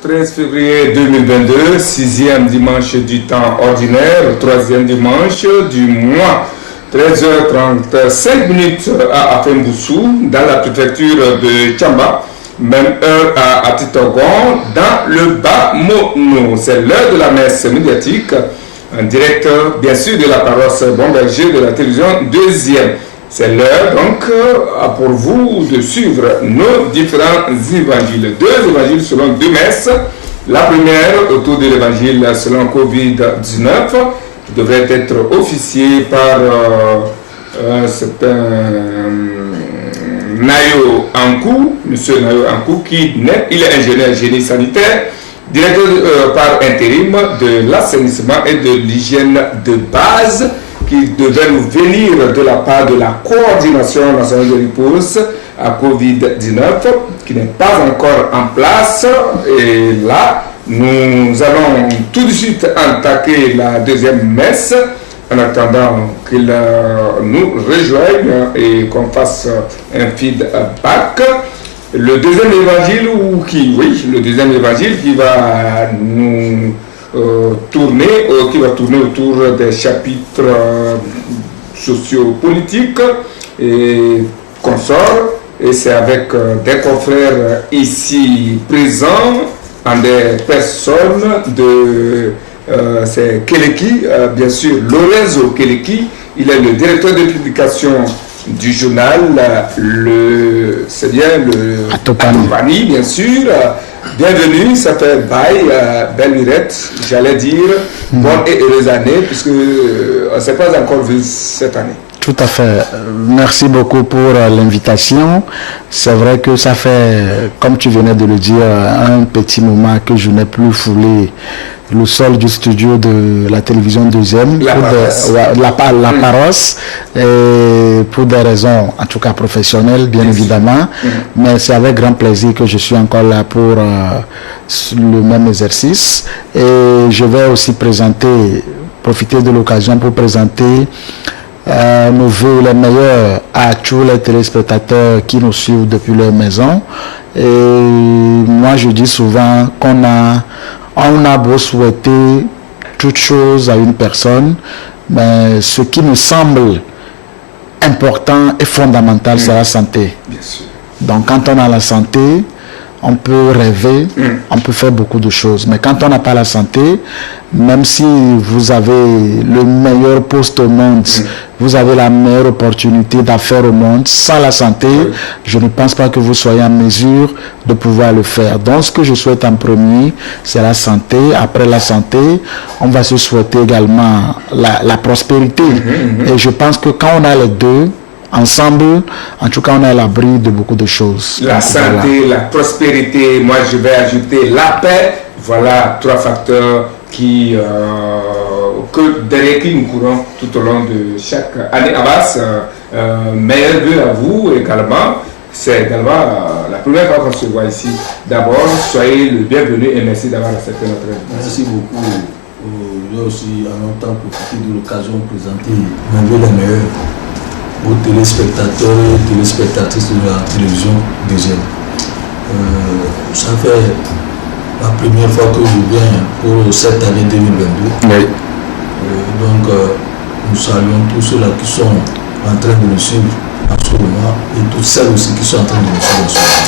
13 février 2022, sixième dimanche du temps ordinaire, troisième dimanche du mois. 13h35 à Afemboussou, dans la préfecture de Tchamba, même heure à Titogon, dans le Bas-Mono. C'est l'heure de la messe médiatique, en direct bien sûr de la paroisse Bon Berger de la télévision deuxième. C'est l'heure donc pour vous de suivre nos différents évangiles. Deux évangiles selon deux messes. La première autour de l'évangile selon Covid-19 qui devrait être officié par un certain Nayo Ankou, monsieur Nayo Ankou, il est ingénieur génie sanitaire, directeur par intérim de l'assainissement et de l'hygiène de base, qui devait nous venir de la part de la coordination nationale de riposte à Covid-19, qui n'est pas encore en place. Et là, nous allons tout de suite attaquer la deuxième messe, en attendant qu'il nous rejoigne et qu'on fasse un feedback. Le deuxième évangile, le deuxième évangile qui va nous qui va tourner autour des chapitres sociopolitiques et consorts. Et c'est avec des confrères ici présents, en des personnes de c'est Keleki, bien sûr, Lorenzo Keleki. Il est le directeur de publication du journal, c'est bien le Atopani, bien sûr. Bienvenue, ça fait belle lurette, j'allais dire, bonne et heureuse année, puisque on ne s'est pas encore vu cette année. Tout à fait. Merci beaucoup pour l'invitation. C'est vrai que ça fait, comme tu venais de le dire, un petit moment que je n'ai plus foulé le sol du studio de la télévision deuxième, la paroisse, et pour des raisons en tout cas professionnelles bien évidemment, mais c'est avec grand plaisir que je suis encore là pour le même exercice. Et je vais aussi profiter de l'occasion pour présenter nos vœux les meilleurs à tous les téléspectateurs qui nous suivent depuis leur maison. Et moi je dis souvent qu'on a beau souhaiter toute chose à une personne, mais ce qui nous semble important et fondamental, c'est la santé. Bien sûr. Donc quand on a la santé, on peut rêver, on peut faire beaucoup de choses. Mais quand on n'a pas la santé, même si vous avez le meilleur poste au monde, vous avez la meilleure opportunité d'affaires au monde, sans la santé, je ne pense pas que vous soyez en mesure de pouvoir le faire. Donc ce que je souhaite en premier, c'est la santé. Après la santé, on va se souhaiter également la prospérité. Et je pense que quand on a les deux, ensemble, en tout cas, on est à l'abri de beaucoup de choses. La santé, la prospérité, moi je vais ajouter la paix. Voilà trois facteurs derrière qui nous courons tout au long de chaque année. Abbas, meilleurs vœux à vous également. C'est également la première fois qu'on se voit ici. D'abord, soyez le bienvenu et merci d'avoir accepté notre invitation. Merci beaucoup. J'ai aussi en même temps profité de l'occasion de présenter mes vœux les meilleurs aux téléspectateurs et téléspectatrices de la télévision deuxième. Ça fait la première fois que je viens pour cette année 2022. Oui. Donc nous saluons tous ceux-là qui sont en train de nous suivre en ce moment et toutes celles aussi qui sont en train de nous suivre en ce moment.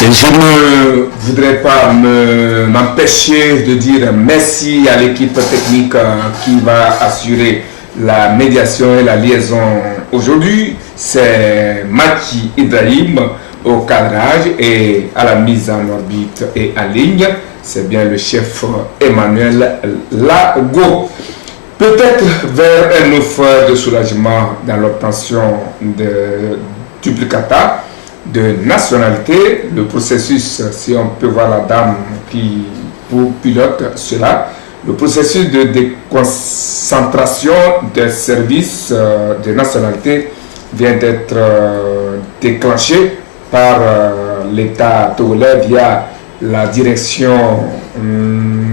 Et je ne voudrais pas m'empêcher de dire merci à l'équipe technique qui va assurer la médiation et la liaison aujourd'hui. C'est Maki Ibrahim au cadrage et à la mise en orbite et en ligne. C'est bien le chef Emmanuel Lago. Peut-être vers un offre de soulagement dans l'obtention de duplicata de nationalité. Le processus, si on peut voir la dame qui pilote cela, le processus de déconcentration des services de nationalité vient d'être déclenché par l'État togolais via la direction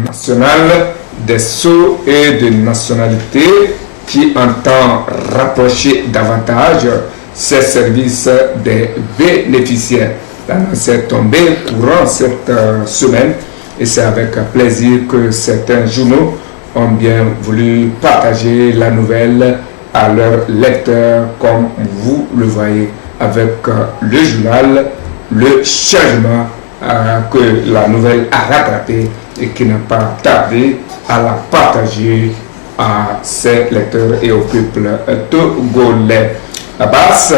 nationale des sceaux et de nationalité qui entend rapprocher davantage ces services des bénéficiaires. L'annonce est tombée courant cette semaine et c'est avec plaisir que certains journaux ont bien voulu partager la nouvelle à leurs lecteurs, comme vous le voyez avec le journal Le Changement que la nouvelle a rattrapé et qui n'a pas tardé à la partager à ses lecteurs et au peuple togolais. Abbas,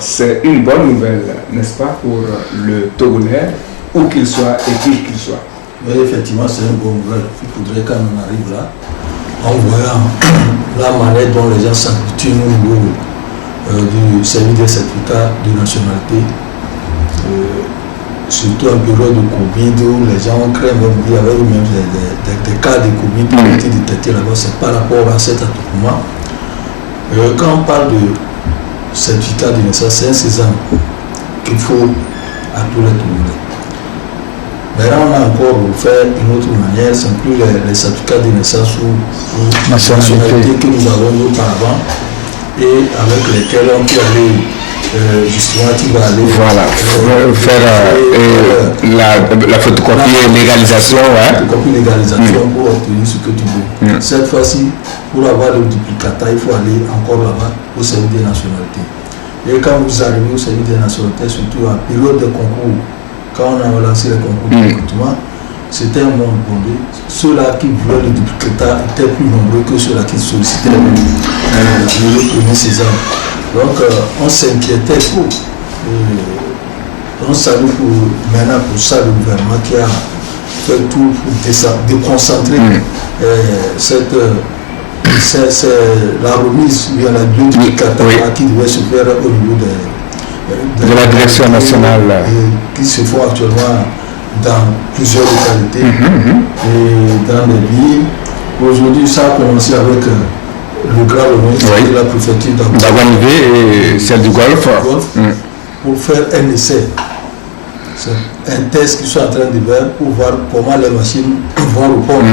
c'est une bonne nouvelle, n'est-ce pas, pour le Togolais, où qu'il soit et qui qu'il soit. Oui, effectivement, c'est une bonne nouvelle. Il faudrait qu'on en arrive là, en voyant la manière dont les gens s'habituent au niveau du service des certificats de nationalité. Surtout en période de Covid où les gens craignent même, il y avait même des cas de Covid qui ont été détectés là-bas, c'est par rapport à cet attroupement. Quand on parle de certificat de naissance, c'est un sésame qu'il faut à tous les Togolais. Maintenant, on a encore fait une autre manière, c'est plus les certificats de naissance ou nationalité que nous avons eu auparavant et avec lesquels on peut aller justement tu vas aller faire la photocopie et légalisation, pour obtenir ce que tu veux. Cette fois-ci, pour avoir le duplicata, il faut aller encore là-bas au service des nationalités. Et quand vous arrivez au service des nationalités, surtout en période de concours, quand on a lancé les concours de recrutement, c'était un monde bondé. Ceux-là qui voulaient le duplicata étaient plus nombreux que ceux-là qui sollicitaient le premier sésame. Donc on s'inquiétait pour. On salue maintenant pour ça le gouvernement qui a fait tout pour déconcentrer la remise de la duplicata qui devait se faire au niveau de la direction nationale. Qui se font actuellement dans plusieurs localités et dans les villes. Aujourd'hui, ça a commencé avec le Grand Lomé, de la préfecture d'Aguanivé et celle du Golfe. Pour faire un essai. C'est un test qu'ils sont en train de faire pour voir comment les machines vont répondre.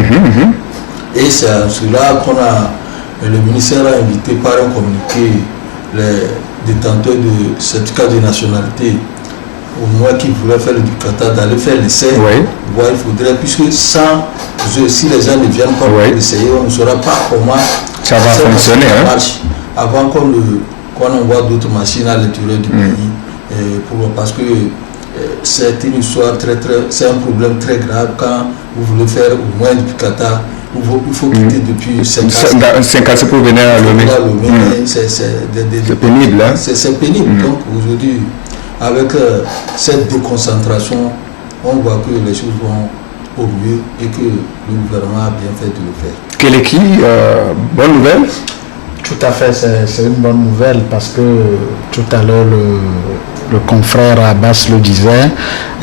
Et c'est à cela le ministère a invité par un communiqué les détenteurs de certificat de nationalité, au moins qui voulaient faire le duplicata, d'aller faire l'essai. Il faudrait, puisque si les gens ne viennent pas pour essayer, on ne saura pas comment ça va fonctionner. Marche, avant qu'on envoie d'autres machines à l'intérieur du pays. Parce que c'est une histoire c'est un problème très grave quand vous voulez faire au moins un duplicata. Il faut quitter depuis 5 ans pour venir à Lomé. C'est pénible. C'est pénible. Donc aujourd'hui, avec cette déconcentration, on voit que les choses vont au mieux et que le gouvernement a bien fait de le faire. Keleki, bonne nouvelle? Tout à fait, c'est une bonne nouvelle parce que tout à l'heure le confrère Abbas le disait,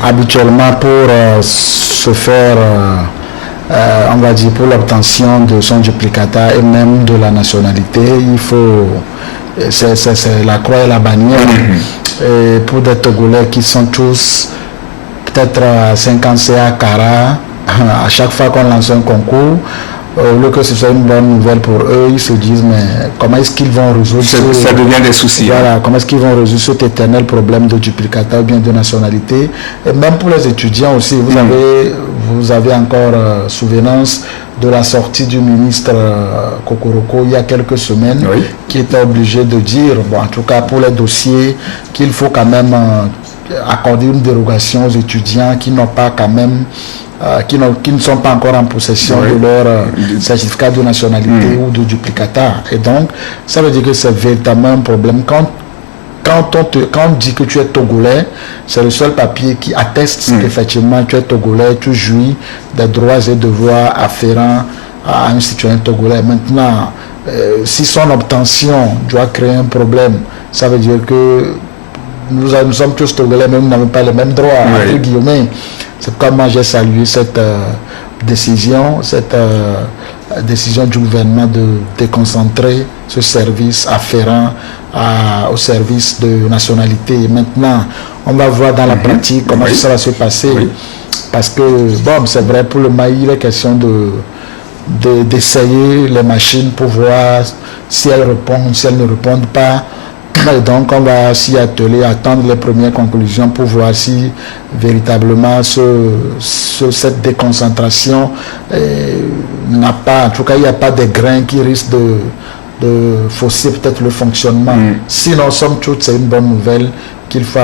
habituellement pour se faire, on va dire, pour l'obtention de son duplicata et même de la nationalité, il faut, c'est la croix et la bannière. Et pour des Togolais qui sont tous peut-être à 50 CA Cara, à chaque fois qu'on lance un concours, au lieu que ce soit une bonne nouvelle pour eux, ils se disent mais comment est-ce qu'ils vont résoudre ça devient des soucis. Voilà, comment est-ce qu'ils vont résoudre cet éternel problème de duplicata ou bien de nationalité. Et même pour les étudiants aussi, vous avez encore souvenance de la sortie du ministre Kokoroko il y a quelques semaines, qui était obligé de dire, en tout cas pour les dossiers, qu'il faut quand même accorder une dérogation aux étudiants qui n'ont pas quand même qui ne sont pas encore en possession de leur certificat de nationalité ou de duplicata. Et donc, ça veut dire que c'est véritablement un problème. Quand on dit que tu es Togolais, c'est le seul papier qui atteste qu'effectivement tu es Togolais, tu jouis des droits et devoirs afférents à un citoyen Togolais. Maintenant, si son obtention doit créer un problème, ça veut dire que nous sommes tous Togolais, mais nous n'avons pas les mêmes droits, entre guillemets. C'est pourquoi moi j'ai salué cette décision du gouvernement de déconcentrer ce service afférent au service de nationalité. Et maintenant, on va voir dans la pratique comment ça va se passer. Parce que, c'est vrai, pour le maïs, il est question d'essayer les machines pour voir si elles répondent, si elles ne répondent pas. Et donc, on va s'y atteler, attendre les premières conclusions pour voir si véritablement cette déconcentration n'a pas, en tout cas, il n'y a pas de grains qui risquent de fausser peut-être le fonctionnement. Sinon, somme toute, c'est une bonne nouvelle qu'il faut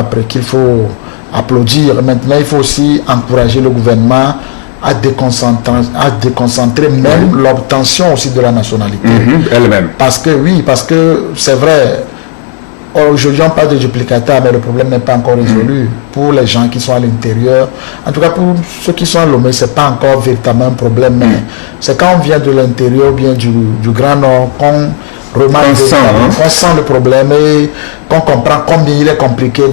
applaudir. Maintenant, il faut aussi encourager le gouvernement à déconcentrer même l'obtention aussi de la nationalité. Elle-même. Parce que c'est vrai, aujourd'hui on parle de duplicata, mais le problème n'est pas encore résolu. Pour les gens qui sont à l'intérieur, en tout cas pour ceux qui sont à Lomé, ce n'est pas encore véritablement un problème, mais c'est quand on vient de l'intérieur, bien du Grand Nord, qu'on remarque, qu'on sent le problème et qu'on comprend combien il est compliqué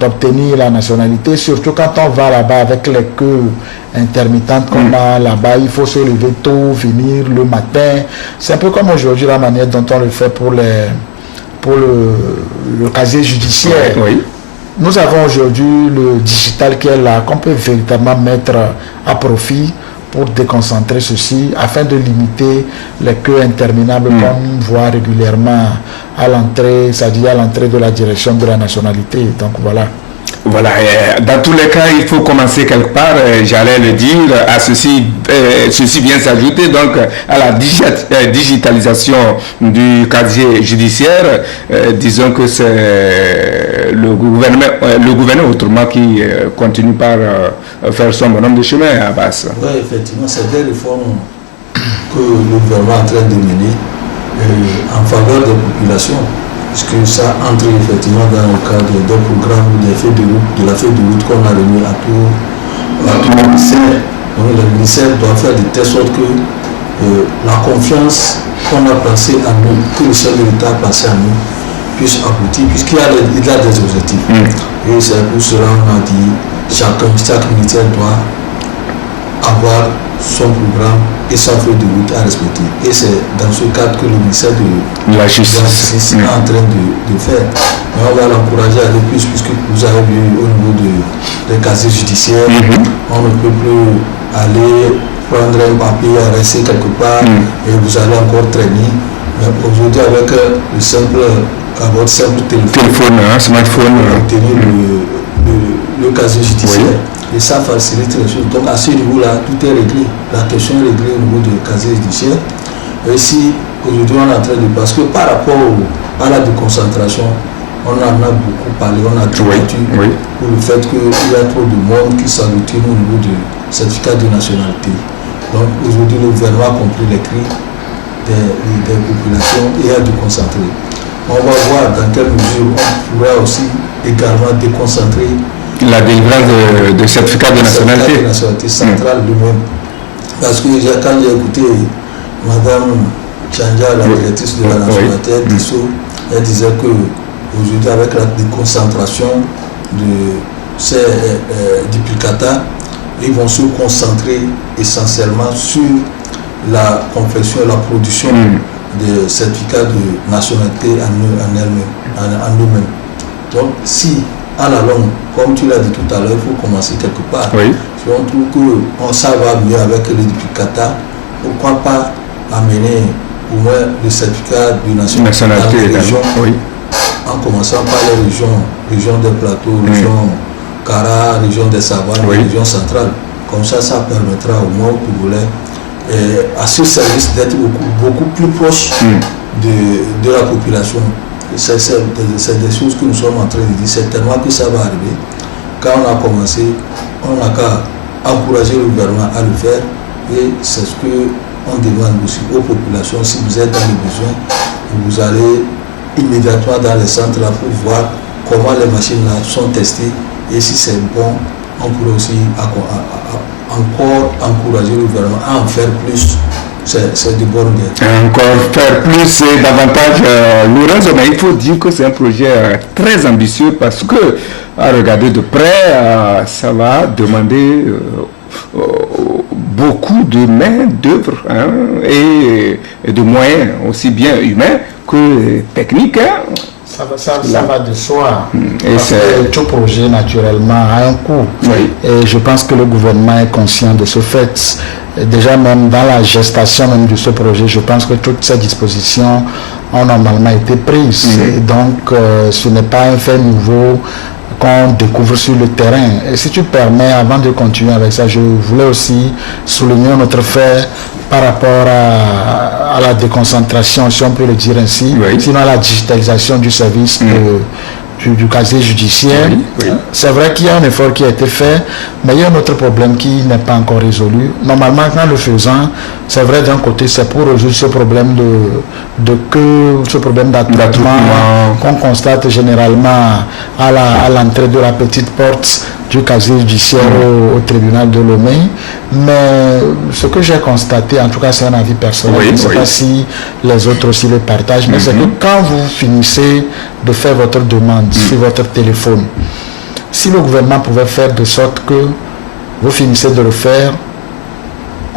d'obtenir la nationalité, surtout quand on va là-bas avec les queues intermittentes qu'on a là-bas. Il faut se lever tôt, venir le matin. C'est un peu comme aujourd'hui la manière dont on le fait pour le casier judiciaire. Nous avons aujourd'hui le digital qui est là, qu'on peut véritablement mettre à profit pour déconcentrer ceci, afin de limiter les queues interminables qu'on voit régulièrement à l'entrée, c'est-à-dire à l'entrée de la direction de la nationalité. Donc voilà. Voilà, dans tous les cas, il faut commencer quelque part, j'allais le dire, à ceci vient s'ajouter donc à la digitalisation du casier judiciaire. Disons que c'est le gouvernement autrement qui continue par faire son bonhomme de chemin à Abbas. Oui, effectivement, c'est des réformes que le gouvernement est en train de mener en faveur des populations. Puisque ça entre effectivement dans le cadre d'un programme de la feuille de route qu'on a remis à tout le ministère. Donc le ministère doit faire de telle sorte que la confiance qu'on a placée en nous, que le chef de l'État a placé en nous, puisse aboutir, puisqu'il a des objectifs. Et c'est pour cela qu'on a dit chaque militaire doit avoir son programme et sa feuille de route à respecter. Et c'est dans ce cadre que le ministère de la Justice est en train de faire. Mais on va l'encourager à aller plus, puisque vous avez vu au niveau des casiers judiciaires, on ne peut plus aller prendre un papier, rester quelque part et vous allez encore traîner. Mais aujourd'hui, avec votre simple téléphone, smartphone, obtenir le casier judiciaire. Et ça facilite les choses. Donc à ce niveau-là, tout est réglé. La question est réglée au niveau du casier judiciaire. Et si aujourd'hui on est en train de... Parce que par rapport à la déconcentration, on en a beaucoup parlé, on a débattu pour le fait qu'il y a trop de monde qui s'agglutine au niveau du certificat de nationalité. Donc aujourd'hui le gouvernement a compris les cris des populations et a déconcentré. On va voir dans quelle mesure on pourra aussi également déconcentrer la délivrance de certificat de nationalité. La nationalité centrale lui-même. Parce que quand j'ai écouté Mme Tchanja, la directrice de la nationalité, elle disait qu'aujourd'hui, avec la déconcentration de ces duplicata, ils vont se concentrer essentiellement sur la confection et la production des certificats de nationalité en eux-mêmes. Donc, si à la longue, comme tu l'as dit tout à l'heure, il faut commencer quelque part. Si on trouve que ça va mieux avec les duplicata, pourquoi pas amener au moins le certificat de nationalité dans les régions, en commençant par les régions des plateaux, région Kara, région des Savanes, région centrale. Comme ça permettra au moins aux Congolais à ce service d'être beaucoup plus proche de la population. C'est des choses que nous sommes en train de dire. Certainement que ça va arriver. Quand on a commencé, on n'a qu'à encourager le gouvernement à le faire. Et c'est ce qu'on demande aussi aux populations. Si vous êtes dans le besoin, vous allez immédiatement dans les centres là pour voir comment les machines là sont testées. Et si c'est bon, on pourrait aussi encore encourager le gouvernement à en faire plus. C'est de bonne guerre. Encore faire plus et davantage Lorenzo, mais il faut dire que c'est un projet très ambitieux parce que, à regarder de près, ça va demander beaucoup de main d'œuvre et de moyens, aussi bien humains que techniques. Ça va de soi. Parce que tout projet, naturellement, a un coût. Et je pense que le gouvernement est conscient de ce fait. Déjà, même dans la gestation même de ce projet, je pense que toutes ces dispositions ont normalement été prises. Et donc, ce n'est pas un fait nouveau qu'on découvre sur le terrain. Et si tu permets, avant de continuer avec ça, je voulais aussi souligner notre fait par rapport à la déconcentration, si on peut le dire ainsi, sinon à la digitalisation du service du casier judiciaire. C'est vrai qu'il y a un effort qui a été fait, mais il y a un autre problème qui n'est pas encore résolu. Normalement, en le faisant, c'est vrai d'un côté, c'est pour résoudre ce problème de queue, ce problème d'attroupement qu'on constate généralement à l'entrée de la petite porte du casier judiciaire au tribunal de Lomé. Mais ce que j'ai constaté, en tout cas c'est un avis personnel, je ne sais pas si les autres aussi le partagent, mais c'est que quand vous finissez de faire votre demande sur votre téléphone, si le gouvernement pouvait faire de sorte que vous finissez de le faire,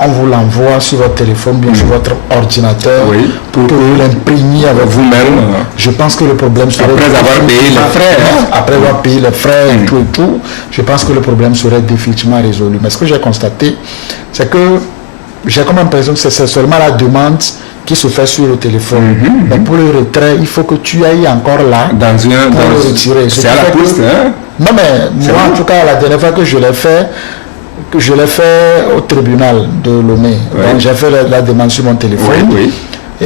on vous l'envoie sur votre téléphone, bien sur votre ordinateur, pour que vous l'imprimiez avec vous-même. Je pense que le problème serait... Après avoir payé les frais. Après avoir payé les frais et tout, je pense que le problème serait définitivement résolu. Mais ce que j'ai constaté, c'est que j'ai comme l'impression que c'est seulement la demande qui se fait sur le téléphone. Mais pour le retrait, il faut que tu ailles encore là pour le retirer. C'est à la poste, hein? Non, mais moi, en tout cas, la dernière fois que je l'ai fait, au tribunal de Lomé. Donc j'ai fait la demande sur mon téléphone. Et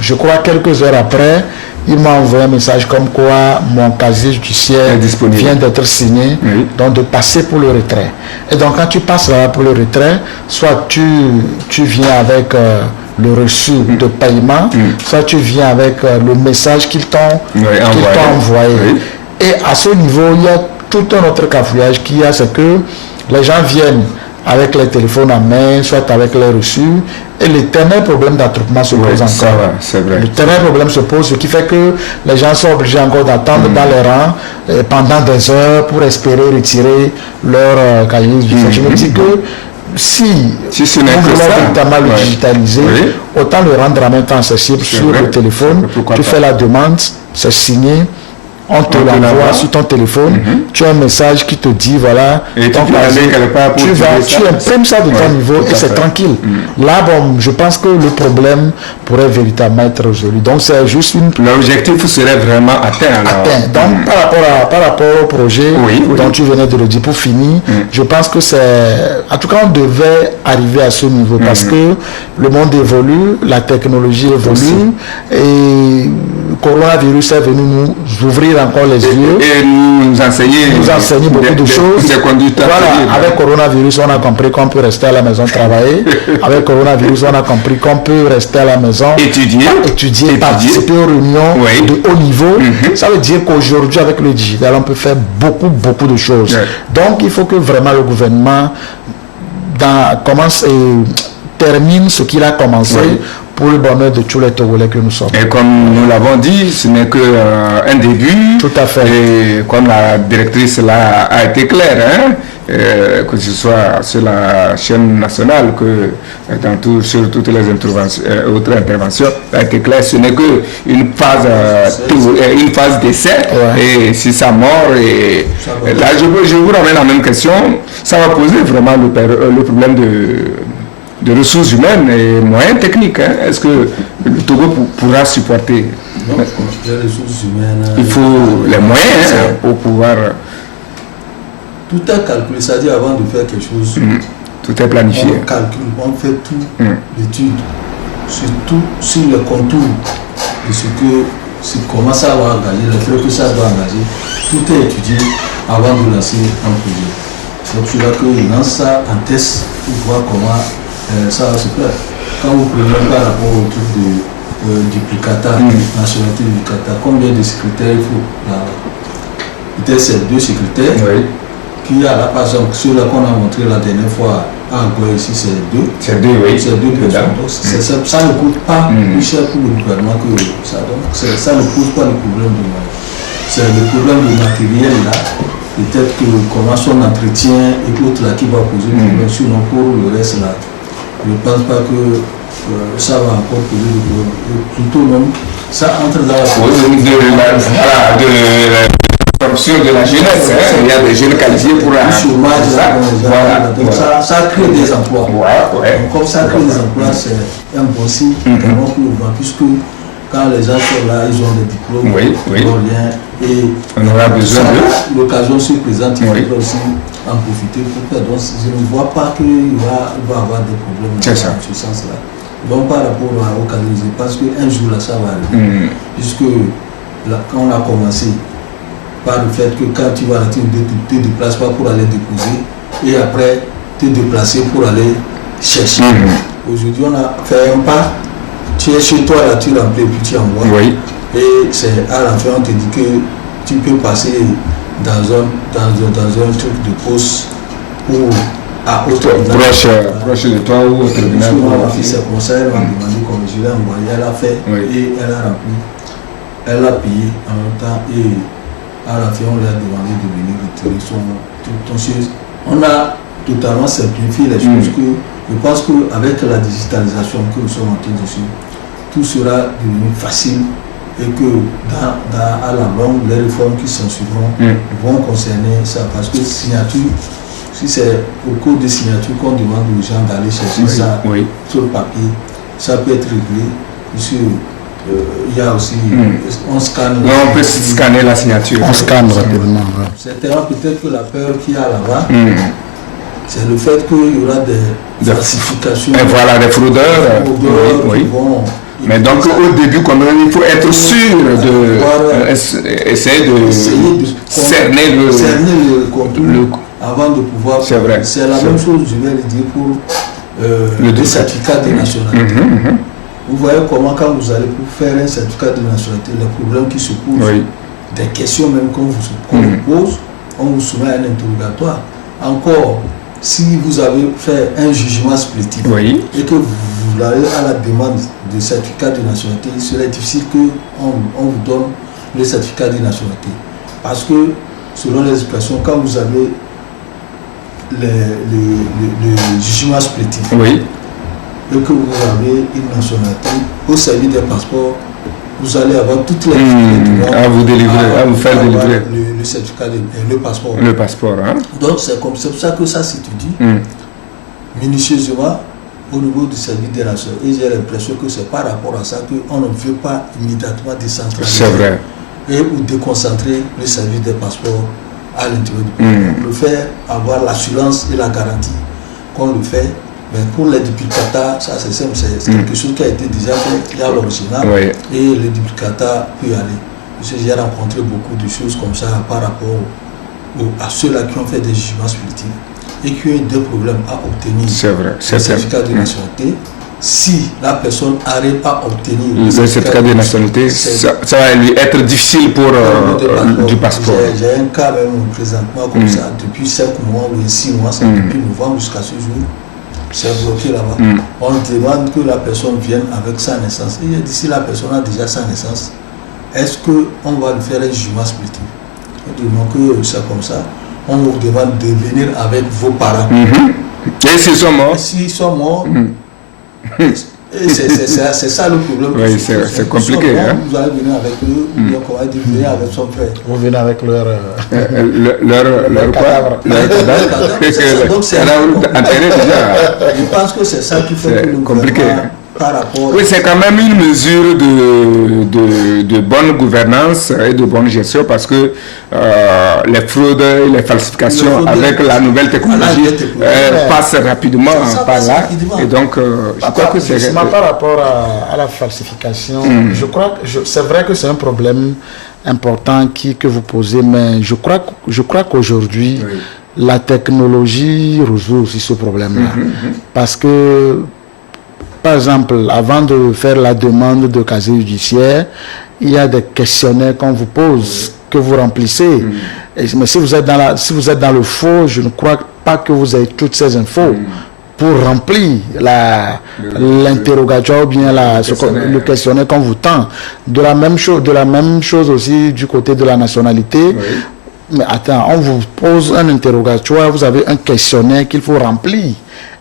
je crois quelques heures après, il m'a envoyé un message comme quoi mon casier judiciaire vient d'être signé, donc de passer pour le retrait. Et donc quand tu passes là pour le retrait, soit tu viens avec le reçu de paiement, soit tu viens avec le message qu'ils t'ont envoyé. Et à ce niveau, il y a tout un autre cafouillage qu'il y a, c'est que les gens viennent avec les téléphones en main, soit avec les reçus, et l'éternel problème d'attroupement se pose encore. L'éternel problème se pose, ce qui fait que les gens sont obligés encore d'attendre dans les rangs pendant des heures pour espérer retirer leur cahier. Je me dis que si ce n'est on que voulait ça, véritablement le digitaliser, autant le rendre en même temps accessible sur le téléphone. Tu fais la demande, c'est signé. On te l'envoie sur ton téléphone, tu as un message qui te dit voilà, et tu imprimes ça de ton niveau et c'est tranquille. Là, bon, je pense que le problème pourrait véritablement être résolu. Donc c'est juste une... L'objectif serait vraiment atteint. Donc par rapport au projet dont tu venais de le dire, pour finir, je pense que c'est... En tout cas, on devait arriver à ce niveau parce que le monde évolue, la technologie évolue et le coronavirus est venu nous ouvrir encore les yeux et nous enseigner beaucoup de choses. Voilà, avec coronavirus, on a compris qu'on peut rester à la maison travailler. Avec coronavirus, on a compris qu'on peut rester à la maison étudier, participer aux réunions de haut niveau. Ça veut dire qu'aujourd'hui, avec le digital, on peut faire beaucoup de choses. Donc, il faut que vraiment le gouvernement commence et termine ce qu'il a commencé. Pour le bonheur de tous les Togolais que nous sommes. Et comme nous l'avons dit, ce n'est qu'un début. Tout à fait. Et comme la directrice là a été claire, que ce soit sur la chaîne nationale, que sur toutes les autres interventions, a été claire, ce n'est qu'une phase d'essai. Et si ça mord, et là je vous ramène la même question, ça va poser vraiment le problème de ressources humaines et moyens techniques. Est-ce que le Togo pourra supporter? Non, les ressources humaines... Il faut les moyens pour pouvoir... Tout est calculé, c'est-à-dire avant de faire quelque chose, tout est planifié. On calcule, on fait tout, l'étude, surtout sur le contour de comment ça va engager, les frais que ça doit engager. Tout est étudié avant de lancer un projet. C'est pour cela qu'il lance ça en test pour voir comment ça va se faire. Quand vous prenez par rapport au truc de duplicata, nationalité duplicata, combien de secrétaires il faut là? Peut-être c'est 2 secrétaires. Qui a là, par exemple, ceux-là qu'on a montré la dernière fois à Angola ici, c'est 2. C'est 2 personnes. Donc, ça ne coûte pas plus cher pour le gouvernement que ça. Donc, ça ne pose pas le problème de moyens. C'est le problème du matériel là. Peut-être que comment son entretien et autres là qui va poser problème. Sinon, pour le reste là, je ne pense pas que ça va encore poser le problème. Plutôt même, ça entre dans la de la jeunesse, il y a des jeunes qualifiés pour le chômage, donc ça crée des emplois. Donc, comme ça crée des emplois, c'est un bon signe pour le vent, puisque quand les gens sont là, ils ont des diplômes, oui. rien, et on aura besoin de l'occasion se présente, il faudra aussi en profiter pour faire. Donc je ne vois pas qu'il va avoir des problèmes dans ce sens-là. Donc par rapport au casier, parce qu'un jour là ça va arriver, puisque là, quand on a commencé par le fait que quand tu vas là, tu ne te déplaces pas pour aller déposer et après te déplacer pour aller chercher. Aujourd'hui on a fait un pas, tu es chez toi là, tu remplis et puis tu envoies. Et c'est à la fin on te dit que tu peux passer dans un truc de poste ou à autre proche de toi ou au tribunal. Ma fille c'est comme ça, elle m'a demandé comme je l'ai envoyé, elle a fait et elle a rempli, elle a payé en même temps et à la fin on lui a demandé de venir retirer ton chose. On a totalement simplifié les choses que je pense qu'avec la digitalisation que nous sommes en train de suivre, tout sera devenu facile et que à la longue, les réformes qui s'en suivront vont concerner ça. Parce que signature, si c'est au cours des signatures qu'on demande aux gens d'aller chercher ça sur le papier, ça peut être réglé. Puisque il y a aussi, on scanne. On peut scanner la signature. On scanne rapidement. C'est peut-être que la peur qu'il y a là-bas, c'est le fait qu'il y aura des falsifications. Et voilà, des fraudeurs. Qui vont, mais donc au début, quand même, il faut être sûr de essayer de cerner le contour avant de pouvoir. C'est vrai. C'est la même chose, je vais le dire, pour le certificat de nationalité. Vous voyez comment quand vous allez pour faire un certificat de nationalité, les problèmes qui se posent, des questions même qu'on vous pose, on vous soumet à un interrogatoire. Encore, si vous avez fait un jugement splittif et que vous allez à la demande de certificat de nationalité, il serait difficile qu'on vous donne le certificat de nationalité. Parce que, selon les expressions, quand vous avez le jugement splittif et que vous avez une nationalité, au service des passeports, vous allez avoir toutes les difficultés à vous délivrer, à vous faire délivrer le certificat, le passeport. Le passeport, hein? Donc c'est pour ça que ça s'étudie minutieusement au niveau du service des nationalités. Et j'ai l'impression que c'est par rapport à ça qu'on ne veut pas immédiatement décentraliser et ou déconcentrer le service des passeports à l'intérieur du pays. On peut faire avoir l'assurance et la garantie qu'on le fait. Mais pour les duplicata, ça c'est simple, c'est quelque chose qui a été déjà fait, il y a l'original et le duplicata peut y aller. Parce que j'ai rencontré beaucoup de choses comme ça par rapport à ceux-là qui ont fait des jugements splittifs et qui ont eu des problèmes à obtenir le certificat de nationalité. Si la personne arrive à obtenir le certificat de nationalité, ça va lui être difficile pour du passeport. J'ai un cas même présentement comme ça, depuis 5 mois ou 6 mois, c'est depuis novembre jusqu'à ce jour. C'est bloqué là-bas. On demande que la personne vienne avec sa naissance. Et d'ici la personne a déjà sa naissance, est-ce qu'on va lui faire un jugement splittif? On demande que c'est comme ça. On vous demande de venir avec vos parents. Et s'ils sont morts? S'ils sont morts, c'est ça le problème. Oui, c'est compliqué. Vous allez venir avec eux, ou bien comment dire, venir avec son frère. Vous venez avec leur cadavre. Donc c'est enterré déjà. Je pense que c'est ça qui fait que le compliqué. Par rapport. Oui, c'est quand même une mesure de bonne gouvernance et de bonne gestion parce que les fraudes et les falsifications avec la nouvelle technologie passent rapidement par là. Et donc, je crois que c'est... Par rapport à la falsification, je crois que c'est vrai que c'est un problème important que vous posez, mais je crois qu'aujourd'hui, la technologie résout aussi ce problème-là. Parce que par exemple, avant de faire la demande de casier judiciaire, il y a des questionnaires qu'on vous pose, que vous remplissez. Mais si vous êtes dans le faux, je ne crois pas que vous ayez toutes ces infos pour remplir l'interrogatoire ou bien le questionnaire qu'on vous tend. De la même chose aussi du côté de la nationalité. Mais attends, on vous pose un interrogatoire, vous avez un questionnaire qu'il faut remplir.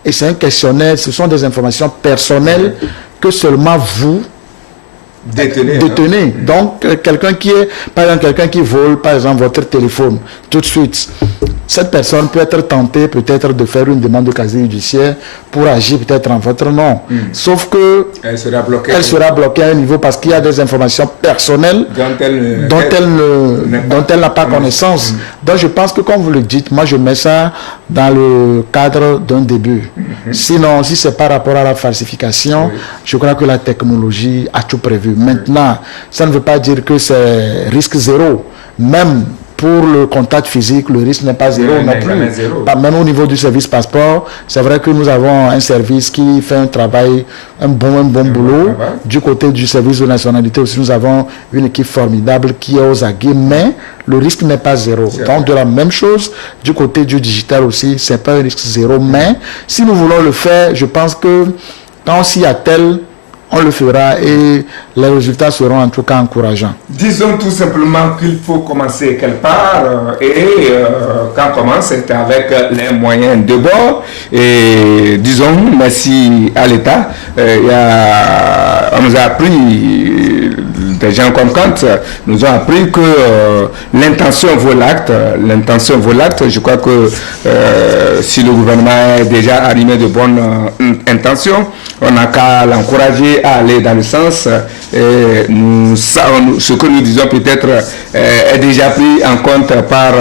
Et c'est un questionnaire, ce sont des informations personnelles que seulement vous détenez. Donc, quelqu'un qui vole, par exemple, votre téléphone, tout de suite, cette personne peut être tentée peut-être de faire une demande de casier judiciaire pour agir peut-être en votre nom. Sauf que elle sera bloquée à un niveau parce qu'il y a des informations personnelles dont elle n'a pas connaissance. Donc je pense que comme vous le dites, moi je mets ça dans le cadre d'un début. Sinon, si c'est par rapport à la falsification, je crois que la technologie a tout prévu. Maintenant, ça ne veut pas dire que c'est risque zéro. Même pour le contact physique, le risque n'est pas zéro non plus. Même au niveau du service passeport, c'est vrai que nous avons un service qui fait un travail, un bon boulot. Du côté du service de nationalité aussi, nous avons une équipe formidable qui est aux aguets, mais le risque n'est pas zéro. Donc de la même chose, du côté du digital aussi, c'est pas un risque zéro. Mais si nous voulons le faire, je pense que quand on s'y attelle, on le fera et les résultats seront en tout cas encourageants. Disons tout simplement qu'il faut commencer quelque part quand on commence, c'est avec les moyens de bord et disons merci à l'État. On nous a appris, des gens comme Kant nous ont appris que l'intention vaut l'acte. L'intention vaut l'acte. Je crois que si le gouvernement est déjà animé de bonnes intentions, on n'a qu'à l'encourager à aller dans le sens. Ce que nous disons peut-être est déjà pris en compte par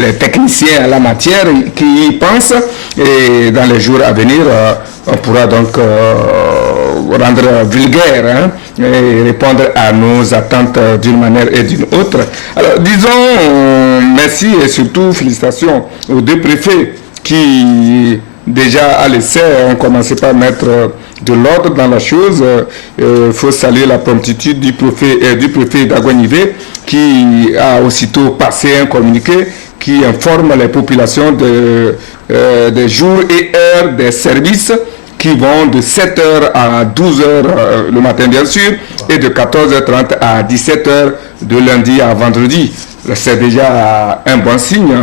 les techniciens en la matière qui y pensent. Et dans les jours à venir, on pourra donc rendre vulgaire et répondre à nos attentes d'une manière et d'une autre. Alors disons merci et surtout félicitations aux deux préfets qui déjà à l'essai ont commencé par mettre de l'ordre dans la chose. Il faut saluer la promptitude du préfet d'Aguanivé qui a aussitôt passé un communiqué qui informe les populations des jours et heures des services qui vont de 7h à 12h le matin bien sûr et de 14h30 à 17h de lundi à vendredi. C'est déjà un bon signe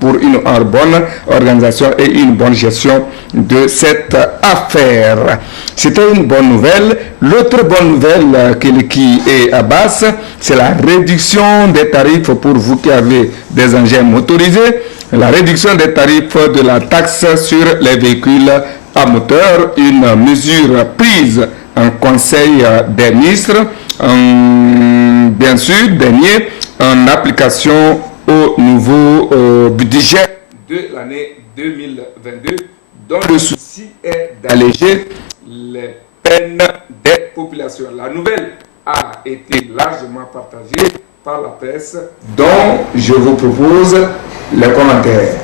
pour une bonne organisation et une bonne gestion de cette affaire. C'était une bonne nouvelle. L'autre bonne nouvelle qui est à base, c'est la réduction des tarifs pour vous qui avez des engins motorisés. La réduction des tarifs de la taxe sur les véhicules à moteur, une mesure prise en Conseil des ministres, bien sûr, dernier, en application au nouveau budget de l'année 2022, dont le souci est d'alléger les peines des populations. La nouvelle a été largement partagée par la presse, dont je vous propose les commentaires.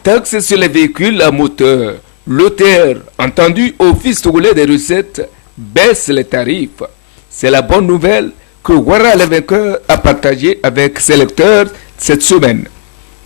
Taxe sur les véhicules à moteur. L'auteur, entendu Office togolais des recettes, baisse les tarifs. C'est la bonne nouvelle que Ouattara le vainqueur a partagé avec ses lecteurs cette semaine.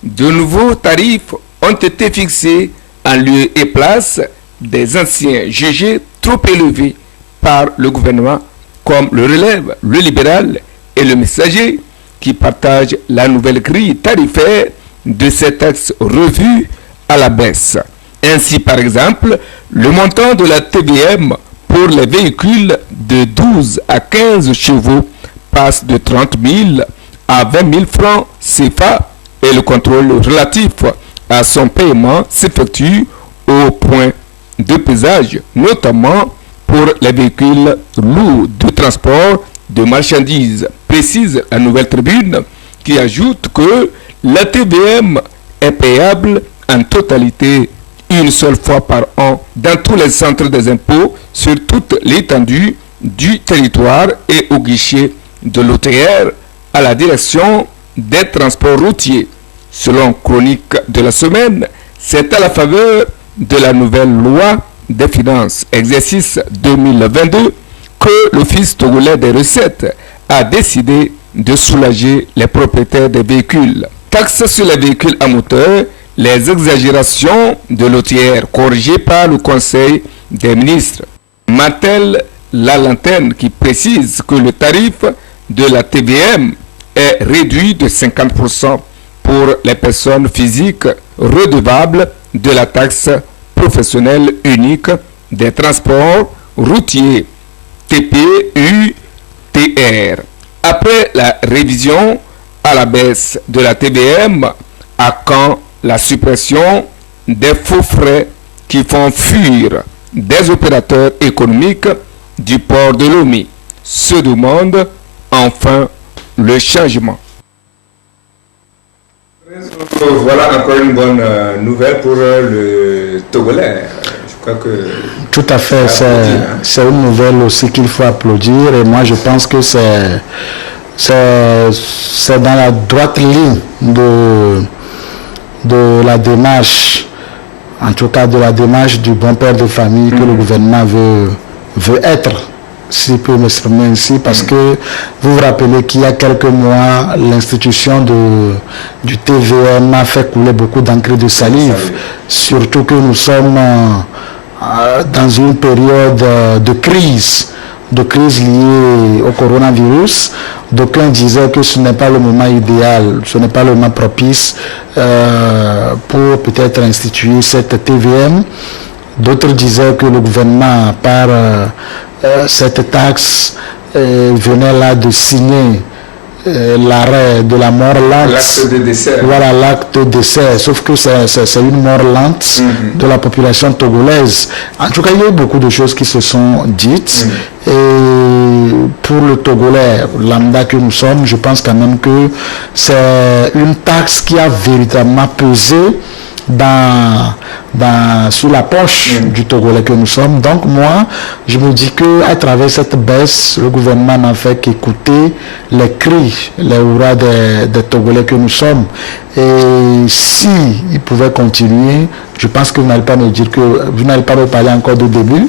De nouveaux tarifs ont été fixés en lieu et place des anciens jugés trop élevés par le gouvernement, comme le Relève, le Libéral et le Messager, qui partagent la nouvelle grille tarifaire de ces taxes revues à la baisse. Ainsi, par exemple, le montant de la TVM pour les véhicules de 12 à 15 chevaux passe de 30 000 à 20 000 francs CFA et le contrôle relatif à son paiement s'effectue au point de pesage, notamment pour les véhicules lourds de transport de marchandises, précise la Nouvelle Tribune, qui ajoute que la TVM est payable en totalité une seule fois par an dans tous les centres des impôts sur toute l'étendue du territoire et au guichet de l'OTR à la direction des transports routiers. Selon Chronique de la semaine, c'est à la faveur de la nouvelle loi des finances exercice 2022 que l'Office togolais des recettes a décidé de soulager les propriétaires des véhicules. Taxe sur les véhicules à moteur, les exagérations de l'OTR corrigées par le Conseil des ministres. Martèle la lanterne qui précise que le tarif de la TVM est réduit de 50% pour les personnes physiques redevables de la taxe professionnelle unique des transports routiers TPUTR. Après la révision pas la baisse de la TVM, à quand la suppression des faux frais qui font fuir des opérateurs économiques du port de Lomé? Se demande enfin le changement. Voilà encore une bonne nouvelle pour le Togolais. Je crois que tout à fait, c'est une nouvelle aussi qu'il faut applaudir, et moi je pense que c'est dans la droite ligne de la démarche, en tout cas de la démarche du bon père de famille que le gouvernement veut être, si je peux m'exprimer ainsi, parce que vous vous rappelez qu'il y a quelques mois, l'institution du TVM a fait couler beaucoup d'encre de salive, surtout que nous sommes dans une période de crise liée au coronavirus. D'aucuns disaient que ce n'est pas le moment idéal, ce n'est pas le moment propice pour peut-être instituer cette TVM. D'autres disaient que le gouvernement, par cette taxe, venait là de signer l'arrêt de la mort lente. L'acte de décès. Voilà, l'acte de décès. Sauf que c'est une mort lente de la population togolaise. En tout cas, il y a eu beaucoup de choses qui se sont dites. Et pour le Togolais lambda que nous sommes, je pense quand même que c'est une taxe qui a véritablement pesé sur la poche du Togolais que nous sommes. Donc moi, je me dis qu'à travers cette baisse, le gouvernement n'a fait qu'écouter les cris, les hurrahs des Togolais que nous sommes. Et si il pouvait continuer, je pense que vous n'allez pas me dire que vous n'allez pas me parler encore du début.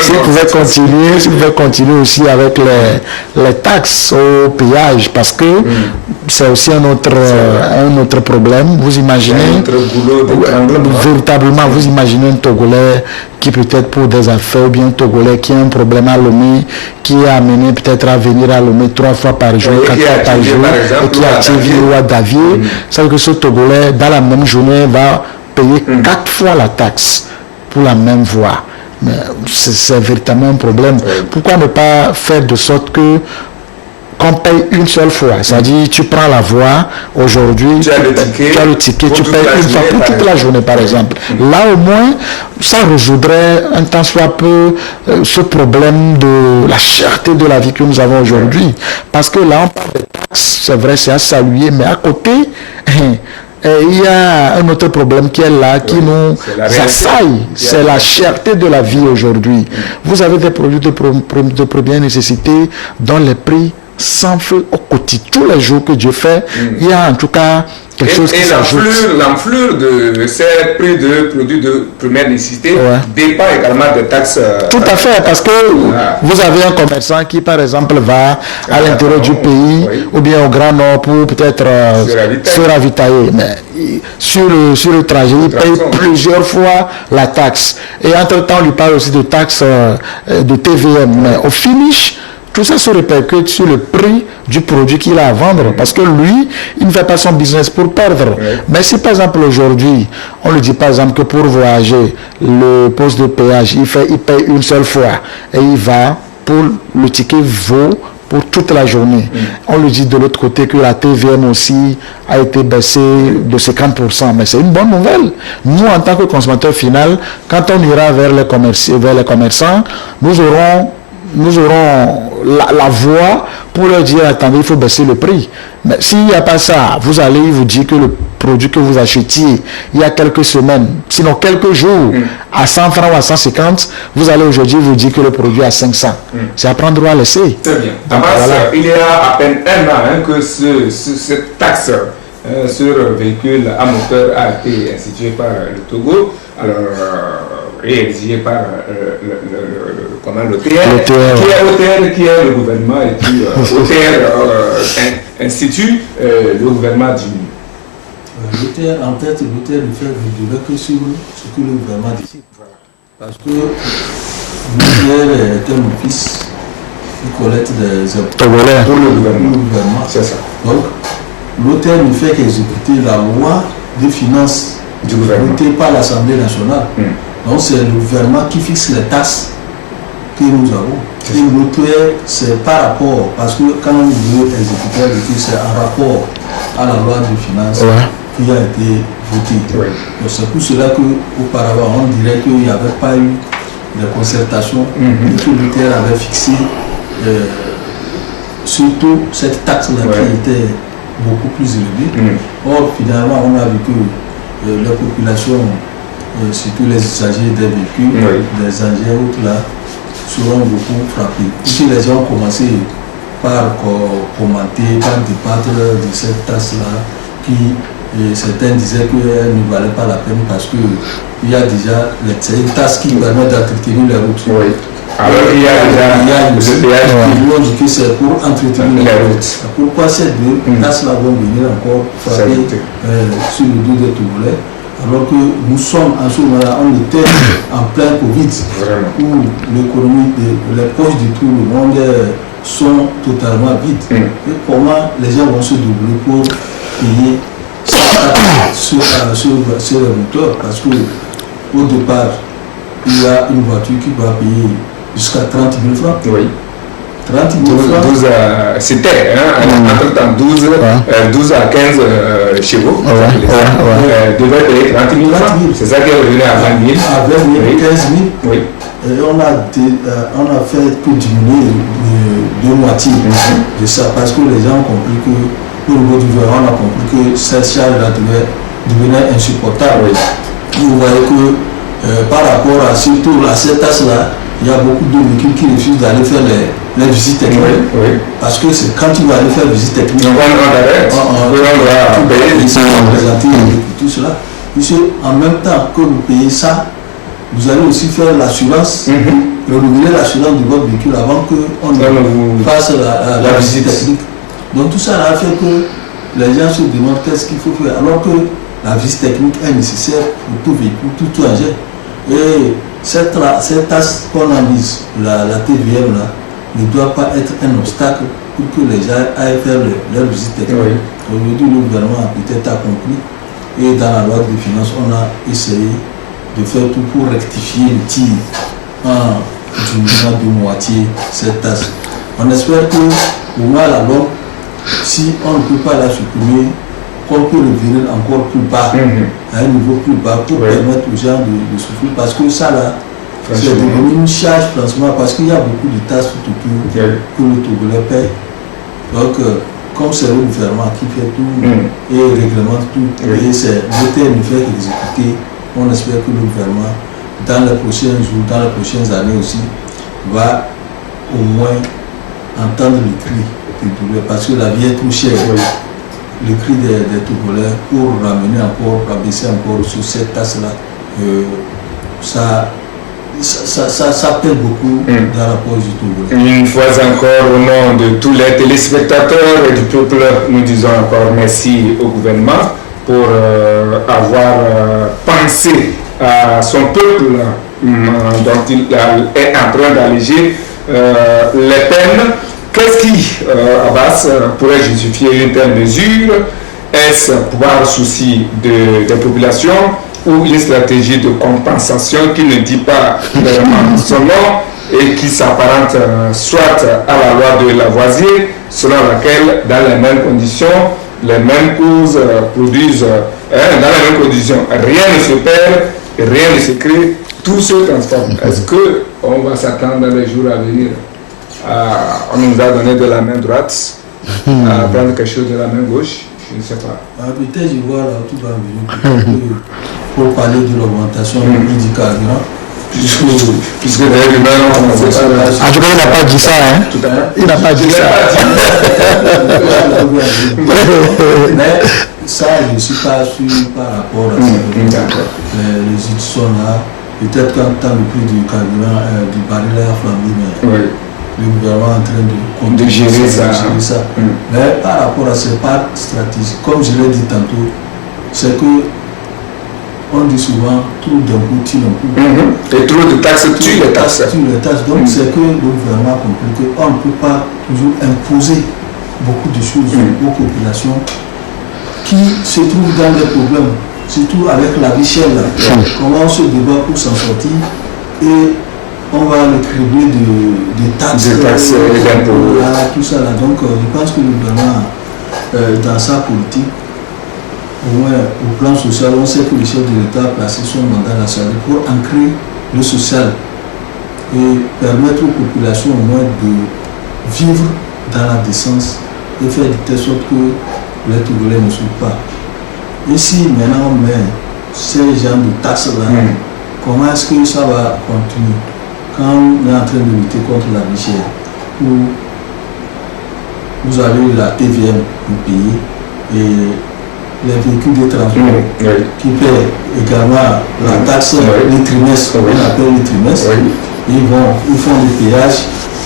S'il pouvait continuer aussi avec les taxes au péage, parce que c'est aussi un autre problème. Vous imaginez, véritablement, vous imaginez un Togolais qui peut-être pour des affaires, ou bien un Togolais qui a un problème à Lomé, qui est amené peut-être à venir à Lomé 3 fois par jour, 4 fois par jour, et qui a TV ou à Davier. Ça veut dire que ce Togolais, dans la même journée, va payer 4 fois la taxe pour la même voie. Mais c'est véritablement un problème. Pourquoi ne pas faire de sorte qu'on paye une seule fois? C'est-à-dire, tu prends la voie aujourd'hui, tu as le ticket, tu payes une fois pour toute la journée, par exemple. Là, au moins, ça résoudrait un tant soit peu ce problème de la cherté de la vie que nous avons aujourd'hui. Parce que là, on parle de taxes, c'est vrai, c'est à saluer, mais à côté, il y a un autre problème qui est là, qui nous assaille, c'est la cherté de la vie aujourd'hui. Vous avez des produits de première nécessité dont les prix s'enflent au quotidien. Tous les jours que Dieu fait, il y a en tout cas quelque chose qui s'ajoute. L'enflure de ces prix de produits de première nécessité dépend également des taxes. Tout à fait, parce que vous avez un commerçant qui, par exemple, va à l'intérieur du pays ou bien au Grand Nord pour peut-être se ravitailler. Mais sur le trajet, il paye plusieurs fois la taxe. Et entre-temps, on lui parle aussi de taxes de TVM. Mais au finish, tout ça se répercute sur le prix du produit qu'il a à vendre, parce que lui, il ne fait pas son business pour perdre. Mais si par exemple aujourd'hui, on lui dit par exemple que pour voyager, le poste de péage, il paye une seule fois et il va, pour le ticket vaut pour toute la journée. On lui dit de l'autre côté que la TVM aussi a été baissée de 50%, mais c'est une bonne nouvelle. Nous, en tant que consommateurs final, quand on ira vers les commerçants, nous aurons la voie pour leur dire attendez, il faut baisser le prix. Mais s'il n'y a pas ça, vous allez vous dire que le produit que vous achetiez il y a quelques semaines, sinon quelques jours, à 100 francs ou à 150, vous allez aujourd'hui vous dire que le produit est à 500. C'est à prendre ou à laisser. Très bien. Donc, il y a à peine un an que cette taxe sur véhicule à moteur a été instituée par le Togo. Alors, réalisé par l'OTR, qui est le gouvernement, et puis OTR institue le gouvernement du... L'OTR, en fait, l'OTR ne fait vigiler que sur ce que le gouvernement décide. Parce que l'OTR est un office qui collecte des impôts pour le gouvernement. C'est ça. Donc, l'OTR ne fait qu'exécuter la loi des finances du gouvernement votée par l'Assemblée nationale. Donc c'est le gouvernement qui fixe les taxes que nous avons. Et l'autre, c'est par rapport, parce que quand on veut exécuter le truc, c'est en rapport à la loi de finances qui a été votée. Oui. Donc c'est pour cela qu'auparavant, on dirait qu'il n'y avait pas eu de concertation et que l'UTR avait fixé surtout cette taxe-là qui était beaucoup plus élevée. Or, finalement, on a vu que la population, surtout les usagers des véhicules, des engins autres là, seront beaucoup frappés. Si les gens ont commencé par commenter, par débattre de cette taxe-là, qui certains disaient qu'elle ne valait pas la peine parce qu'il y a déjà une taxe qui permet d'entretenir les routes. Oui. Alors il y a déjà le péage qui dit que c'est pour entretenir les routes. Pourquoi ces deux tasses-là vont venir encore frapper sur le dos des Togolais, alors que nous sommes en ce moment-là, on était en plein Covid, où l'économie, les poches de tout le monde sont totalement vides. Et comment les gens vont se doubler pour payer sur les moteurs? Parce qu'au départ, il y a une voiture qui va payer jusqu'à 30 000 francs. Oui. 30 000 francs. 12, c'était, entre 12 à 15 chevaux. Devait payer 30 000 francs. C'est ça qui est revenu à 20 000. À 20 000, 15 000. Oui. Et on a fait que diminuer de moitié de ça parce que les gens ont compris que, pour le niveau du gouvernement, on a compris que cette charge-là devenait insupportable. Vous voyez que par rapport à surtout à cette taxe-là, il y a beaucoup de véhicules qui refusent d'aller faire les visites techniques. Parce que c'est quand tu vas aller faire visite technique, on va présenter tout cela. En même temps que vous payez ça, vous allez aussi faire l'assurance, renouveler l'assurance de votre véhicule avant qu'on fasse la visite technique. Donc tout ça a fait que les gens se demandent qu'est-ce qu'il faut faire, alors que la visite technique est nécessaire pour tout véhicule, tout engin. Et cette taxe qu'on a mise, la TVM là, ne doit pas être un obstacle pour que les gens aillent faire leur visite technique. Aujourd'hui, le gouvernement a peut-être compris, et dans la loi de finances, on a essayé de faire tout pour rectifier le tir en diminuant de moitié cette taxe. On espère que, au moins à la longue, si on ne peut pas la supprimer, qu'on peut revenir encore plus bas, à un niveau plus bas, pour permettre aux gens de souffrir. Parce que ça, là, c'est devenu une charge, franchement, parce qu'il y a beaucoup de taxes tout autour que le Togolais paye. Donc, comme c'est le gouvernement qui fait tout et réglemente tout, et c'est l'État ne fait qu'exécuter, on espère que le gouvernement, dans les prochains jours, dans les prochaines années aussi, va au moins entendre le cri du douleur, parce que la vie est trop chère. Le cri des Togolais pour ramener encore, rabaisser encore sur cette tasse-là, ça pèse beaucoup dans la poche du Togolais. Une fois encore, au nom de tous les téléspectateurs et du peuple, nous disons encore merci au gouvernement pour avoir pensé à son peuple dont il est en train d'alléger les peines. Qu'est-ce qui, Abbas, pourrait justifier une telle mesure? Est-ce par souci des populations ou une stratégie de compensation qui ne dit pas vraiment son nom et qui s'apparente soit à la loi de Lavoisier, selon laquelle, dans les mêmes conditions, les mêmes causes produisent, dans les mêmes conditions, rien ne se perd, rien ne se crée, tout se transforme. Est-ce qu'on va s'attendre dans les jours à venir? On nous a donné de la main droite à prendre quelque chose de la main gauche, je ne sais pas. Peut-être je vois là tout va venir pour parler de l'augmentation du prix du carburant. Puisque les humains ont commencé par là. En tout cas, il n'a pas dit ça, hein? Tout à fait. Il n'a pas dit ça. Mais ça, je ne suis pas sûr par rapport à ça. Les études sont là. Peut-être qu'en temps le prix du carburant, du baril a flambé, mais le gouvernement est en train de gérer ça. Mais par rapport à ces parts stratégiques, comme je l'ai dit tantôt, c'est que on dit souvent trop d'un coup tue un coup. Et trop de taxes tue les taxes. Donc c'est que le gouvernement a compris qu'on ne peut pas toujours imposer beaucoup de choses aux populations qui se trouvent dans des problèmes, surtout avec la vie chère. Comment on se débat pour s'en sortir et on va le cribler de taxes et d'impôts. Tout ça là. Donc je pense que le gouvernement, dans sa politique, au moins au plan social, on sait que le chef de l'État a placé son mandat national pour ancrer le social et permettre aux populations au moins de vivre dans la décence et faire de telle sorte que les Togolais ne souffrent pas. Et si maintenant on met ces genres de taxes-là, comment est-ce que ça va continuer quand on est en train de lutter contre la vie chère, où vous avez la TVM pour payer et les véhicules de transport qui paient également la taxe, les trimestres, on appelle les trimestres, ils font des péages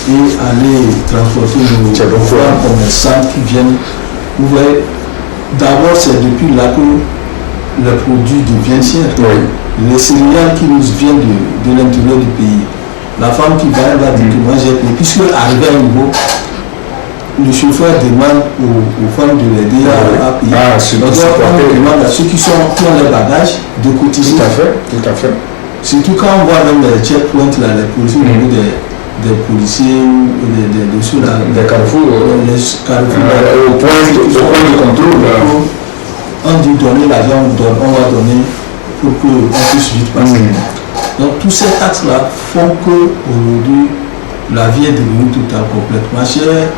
et aller transporter nos frères commerçants qui viennent. Vous voyez, d'abord c'est depuis là que le produit devient cher. Les céréales qui nous viennent de l'intérieur du pays. La femme qui va dire que moi j'ai payé, puisque arrivé à un niveau, le chauffeur demande aux femmes de l'aider à payer. Donc on demande à ceux qui ont les bagages de cotiser. Tout à fait. Surtout quand on voit même les checkpoints là, les policiers au niveau des policiers ou ceux-là. Des carrefours. Les carrefours. Au point de contrôle. On dit donner l'argent, on va donner pour qu'on puisse vite passer. Donc tous ces taxes-là font que aujourd'hui la vie est devenue totalement complètement chère.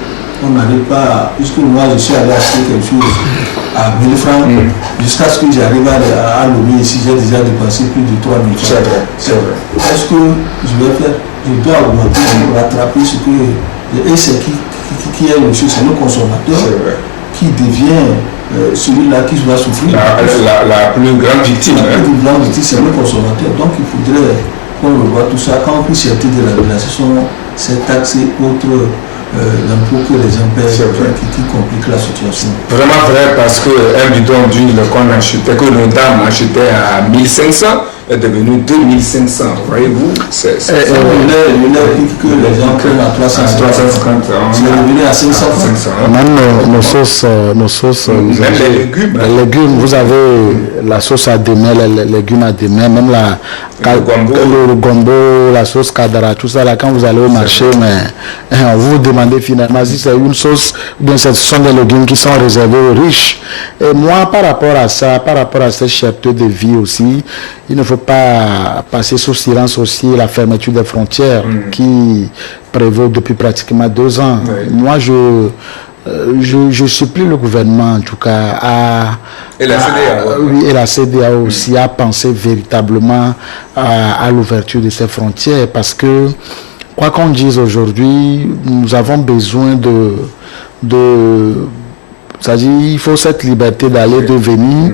On n'arrive pas, puisque moi je suis allé acheter quelque chose à 1000 francs, jusqu'à ce que j'arrive à Lomé ici, j'ai déjà dépensé plus de 3000 francs. C'est vrai. Est-ce que je vais faire, je dois augmenter pour rattraper ce que. Et c'est qui est le monsieur, c'est le consommateur qui devient celui-là qui doit souffrir. La plus grande victime. La plus grande victime, c'est le consommateur. Donc il faudrait qu'on revoie tout ça. Quand on puisse sortir de la relation, c'est taxé autre. L'impôt que les gens paient qui complique la situation. Vraiment vrai, parce qu'un bidon d'huile qu'on achetait, que nos dames achetaient à 1500 est devenu 2500. Voyez-vous, c'est le lait que les gens prennent à 350. C'est devenu à 500. Même nos sauces, même les légumes. Les légumes, vous avez la sauce à démé, les légumes à démé, même le gombo, la sauce kadara, tout ça là, quand vous allez au marché, mais vous vous demandez finalement si c'est une sauce ou bien ce sont des légumes qui sont réservés aux riches. Et moi, par rapport à ça, par rapport à cette cherté de vie aussi, il ne faut pas passer sous silence aussi la fermeture des frontières qui prévaut depuis pratiquement 2 ans. Moi, je supplie le gouvernement, en tout cas, et la CEDEAO. Oui, et la CEDEAO aussi, à penser véritablement à l'ouverture de ces frontières, parce que, quoi qu'on dise aujourd'hui, nous avons besoin c'est-à-dire, il faut cette liberté d'aller, de venir,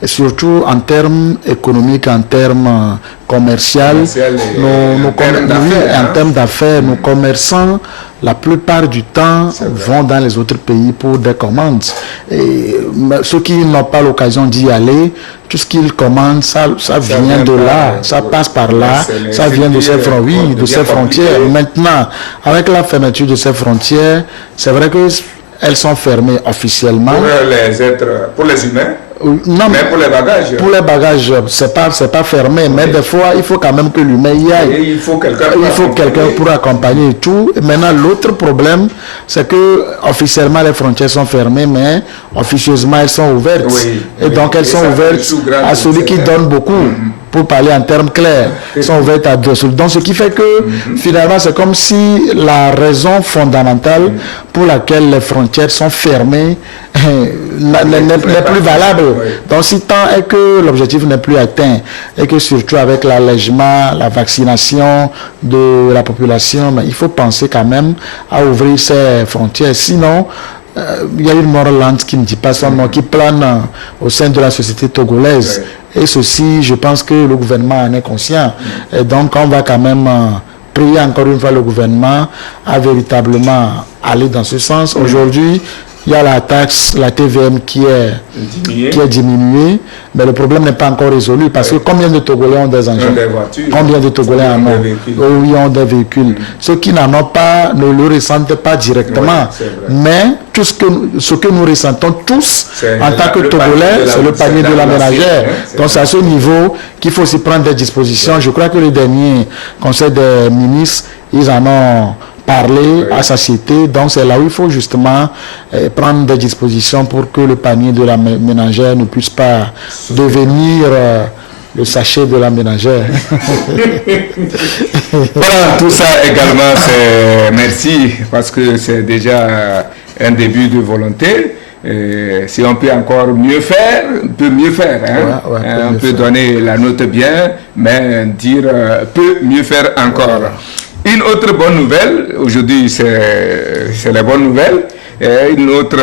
et surtout en termes économiques, en termes commerciaux, en termes d'affaires, nos commerçants, la plupart du temps, vont dans les autres pays pour des commandes. Et ceux qui n'ont pas l'occasion d'y aller, tout ce qu'ils commandent, ça vient de là, ça passe par là, ça vient de ces frontières. Maintenant, avec la fermeture de ces frontières, c'est vrai que elles sont fermées officiellement. Pour les humains. Non, mais pour les bagages. Pour les bagages, c'est pas fermé, mais des fois, il faut quand même que l'humain y aille. Et il faut quelqu'un pour accompagner et tout. Et maintenant, l'autre problème, c'est que officiellement les frontières sont fermées, mais officieusement elles sont ouvertes. Et donc elles sont ouvertes à celui qui donne beaucoup. Pour parler en termes clairs, sont ouvertes à deux. Donc ce qui fait que finalement c'est comme si la raison fondamentale pour laquelle les frontières sont fermées n'est plus valable. Donc si tant est que l'objectif n'est plus atteint et que surtout avec l'allègement, la vaccination de la population, il faut penser quand même à ouvrir ces frontières. Sinon, il y a une mort lente qui ne dit pas son nom, qui plane au sein de la société togolaise. Et ceci, je pense que le gouvernement en est conscient. Et donc, on va quand même prier encore une fois le gouvernement à véritablement aller dans ce sens. Aujourd'hui, il y a la taxe, la TVM qui est diminuée, mais le problème n'est pas encore résolu parce que combien de Togolais ont des engins? Combien de Togolais en ont? Oui, ont des véhicules. Ceux qui n'en ont pas ne le ressentent pas directement, mais tout ce que nous ressentons tous en tant que Togolais, c'est le panier de la ménagère. Donc c'est à ce niveau qu'il faut s'y prendre des dispositions. Je crois que le dernier Conseil des ministres, ils en ont parler à sa société, donc c'est là où il faut justement prendre des dispositions pour que le panier de la ménagère ne puisse pas devenir le sachet de la ménagère. Voilà, tout ça également, c'est merci, parce que c'est déjà un début de volonté. Si on peut encore mieux faire, on peut mieux faire. Hein? On peut donner la note bien, mais dire peut mieux faire encore. Une autre bonne nouvelle, aujourd'hui c'est la bonne nouvelle, et une autre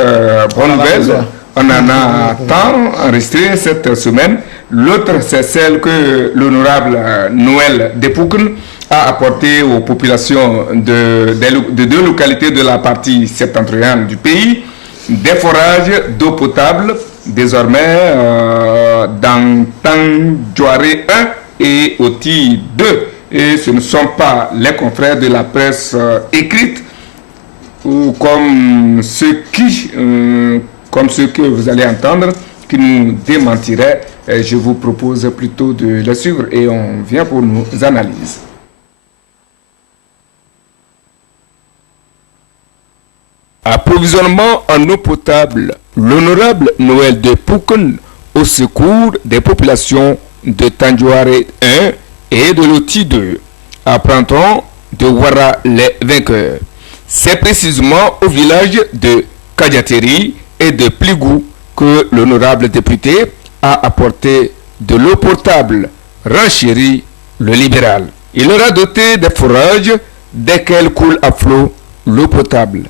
bonne nouvelle, on en a tant enregistré cette semaine. L'autre, c'est celle que l'honorable Noël Depoukoun a apportée aux populations de deux localités de la partie septentrionale du pays, des forages d'eau potable, désormais dans Tandjouaré 1 et Oti 2. Et ce ne sont pas les confrères de la presse écrite ou comme ceux que vous allez entendre qui nous démentiraient. Je vous propose plutôt de les suivre et on vient pour nos analyses. Approvisionnement en eau potable. L'honorable Noël Depoukoun au secours des populations de Tandjouaré 1 et de l'Oti 2. Apprend-on de Ouara les vainqueurs. C'est précisément au village de Kadiateri et de Pligou que l'honorable député a apporté de l'eau potable, renchérit le libéral. Il aura doté des forages desquels coule à flot l'eau potable.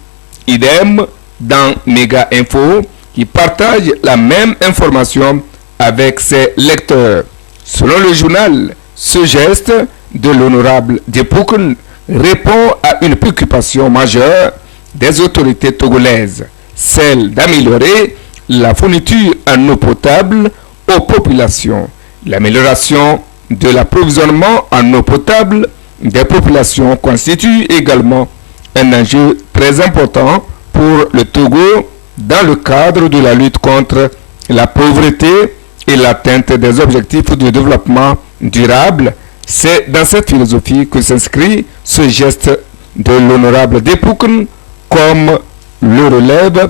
Idem dans Méga Info qui partage la même information avec ses lecteurs. Selon le journal, ce geste de l'honorable Depoukoun répond à une préoccupation majeure des autorités togolaises, celle d'améliorer la fourniture en eau potable aux populations. L'amélioration de l'approvisionnement en eau potable des populations constitue également un enjeu très important pour le Togo dans le cadre de la lutte contre la pauvreté et l'atteinte des objectifs de développement durable. C'est dans cette philosophie que s'inscrit ce geste de l'honorable Depoukoun, comme le relève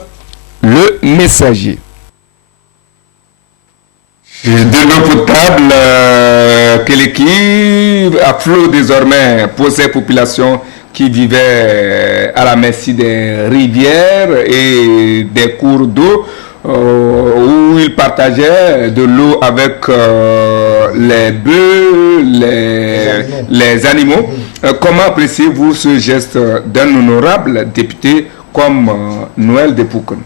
le messager. De l'eau potable que l'équipe a flot désormais pour ces populations qui vivaient à la merci des rivières et des cours d'eau, où ils partageaient de l'eau avec les bœufs, les animaux. Comment appréciez-vous ce geste d'un honorable député comme Noël Depoukoun?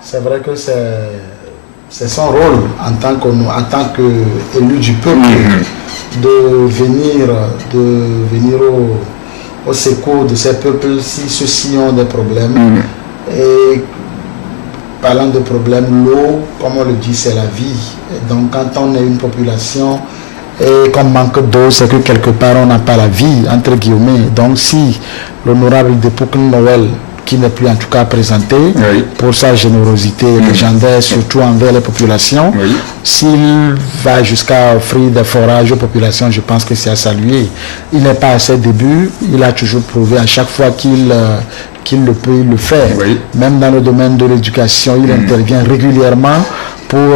C'est vrai que c'est son rôle en tant qu'élu du peuple de venir au secours de ces peuples si ceux-ci ont des problèmes. Et parlant de problèmes, l'eau, comme on le dit, c'est la vie. Et donc quand on est une population et qu'on manque d'eau, c'est que quelque part on n'a pas la vie, entre guillemets. Donc si l'honorable Depoukoun Noël, qui n'est plus en tout cas présenté, pour sa générosité légendaire, surtout envers les populations, s'il va jusqu'à offrir des forages aux populations, je pense que c'est à saluer. Il n'est pas à ses débuts, il a toujours prouvé à chaque fois qu'il le peut, il le fait. Même dans le domaine de l'éducation, il intervient régulièrement pour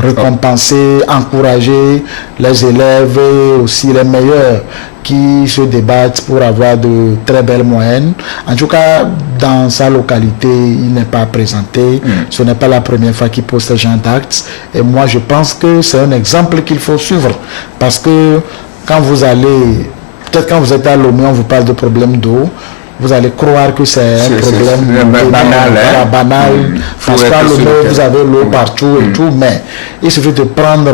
récompenser, encourager les élèves et aussi les meilleurs qui se débattent pour avoir de très belles moyennes. En tout cas, dans sa localité, il n'est pas présenté. Ce n'est pas la première fois qu'il pose ce genre d'actes. Et moi, je pense que c'est un exemple qu'il faut suivre. Parce que quand vous allez, peut-être quand vous êtes à Lomé, on vous parle de problème d'eau, vous allez croire que c'est un problème banal. Parce qu'à Lomé, vous avez l'eau partout et tout. Mais il suffit de prendre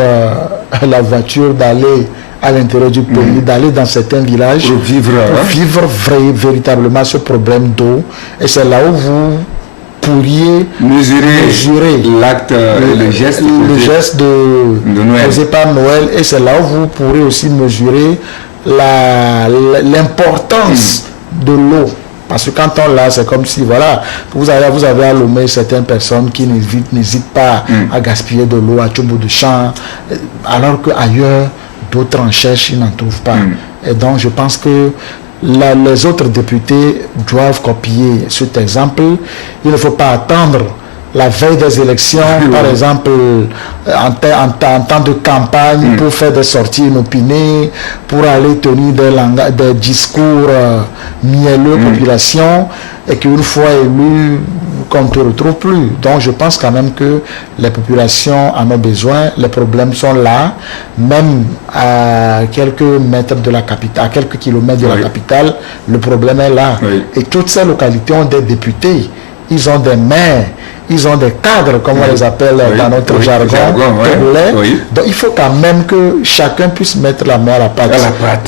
la voiture, d'aller à l'intérieur du pays, d'aller dans certains villages pour vivre véritablement ce problème d'eau. Et c'est là où vous pourriez mesurer l'acte, le geste posé par Noël, et c'est là où vous pourrez aussi mesurer l'importance de l'eau. Parce que quand on l'a, c'est comme si, voilà, vous avez à Lomé certaines personnes qui n'hésitent pas à gaspiller de l'eau à tout bout de champ, alors qu'ailleurs, d'autres en cherchent, ils n'en trouvent pas. Et donc, je pense que les autres députés doivent copier cet exemple. Il ne faut pas attendre la veille des élections, par exemple, en temps de campagne, pour faire des sorties inopinées, pour aller tenir des discours mielleux aux populations, et qu'une fois élu, qu'on ne te retrouve plus. Donc je pense quand même que les populations en ont besoin, les problèmes sont là, même à quelques mètres de la capitale, à quelques kilomètres de la capitale, le problème est là. Et toutes ces localités ont des députés, ils ont des maires, ils ont des cadres, comme on les appelle dans notre jargon togolais. Donc il faut quand même que chacun puisse mettre la main à la pâte.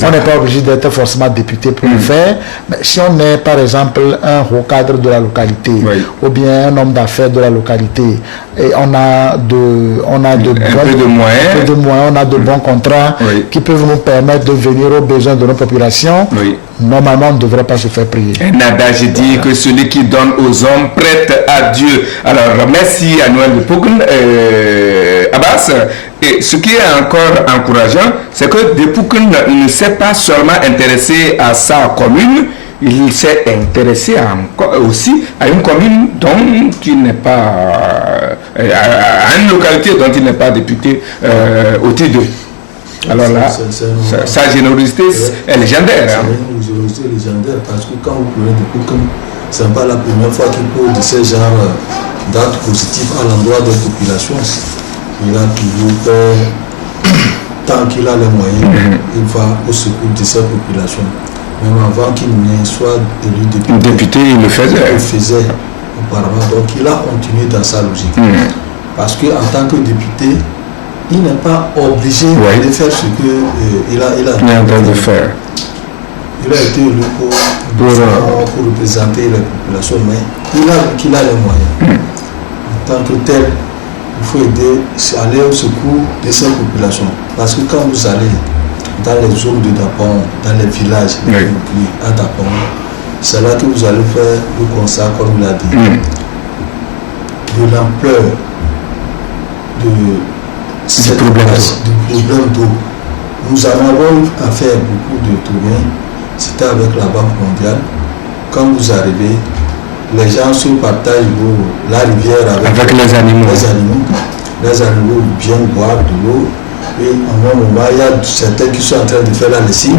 On n'est pas obligé d'être forcément député pour le faire, mais si on est par exemple un haut cadre de la localité, ou bien un homme d'affaires de la localité, et on a de moyens, on a de bons contrats qui peuvent nous permettre de venir aux besoins de nos populations, normalement on ne devrait pas se faire prier. Un adage dit que celui qui donne aux hommes prête à Dieu. Alors, merci à Noël de Poukoun, Abbas. Et ce qui est encore encourageant, c'est que de Poukoun ne s'est pas seulement intéressé à sa commune, il s'est intéressé aussi à une commune dont il n'est pas, à une localité dont il n'est pas député au T2. Alors là, sa générosité est légendaire. C'est une générosité légendaire parce que quand vous prenez de Poukoun, ce n'est pas la première fois qu'il pose de ce genre d'actes positifs à l'endroit des populations. Il a toujours fait, tant qu'il a les moyens, il va au secours de ces populations. Même avant qu'il ne soit élu député, il le faisait. Il le faisait auparavant. Donc il a continué dans sa logique. Parce qu'en tant que député, il n'est pas obligé de faire ce qu'il a en train de faire. Il a été élu pour représenter les populations, mais il a vu qu'il a les moyens. En tant que tel, il faut aider, aller au secours de ces populations. Parce que quand vous allez dans les zones de Dapon, dans les villages à Dapon, c'est là que vous allez faire le constat, comme il a dit, de l'ampleur du problème d'eau. Nous en avons à faire beaucoup de tournées. C'était avec la Banque mondiale. Quand vous arrivez, les gens se partagent la rivière avec les animaux. Les animaux viennent boire de l'eau. Et en un moment, il y a certains qui sont en train de faire la lessive.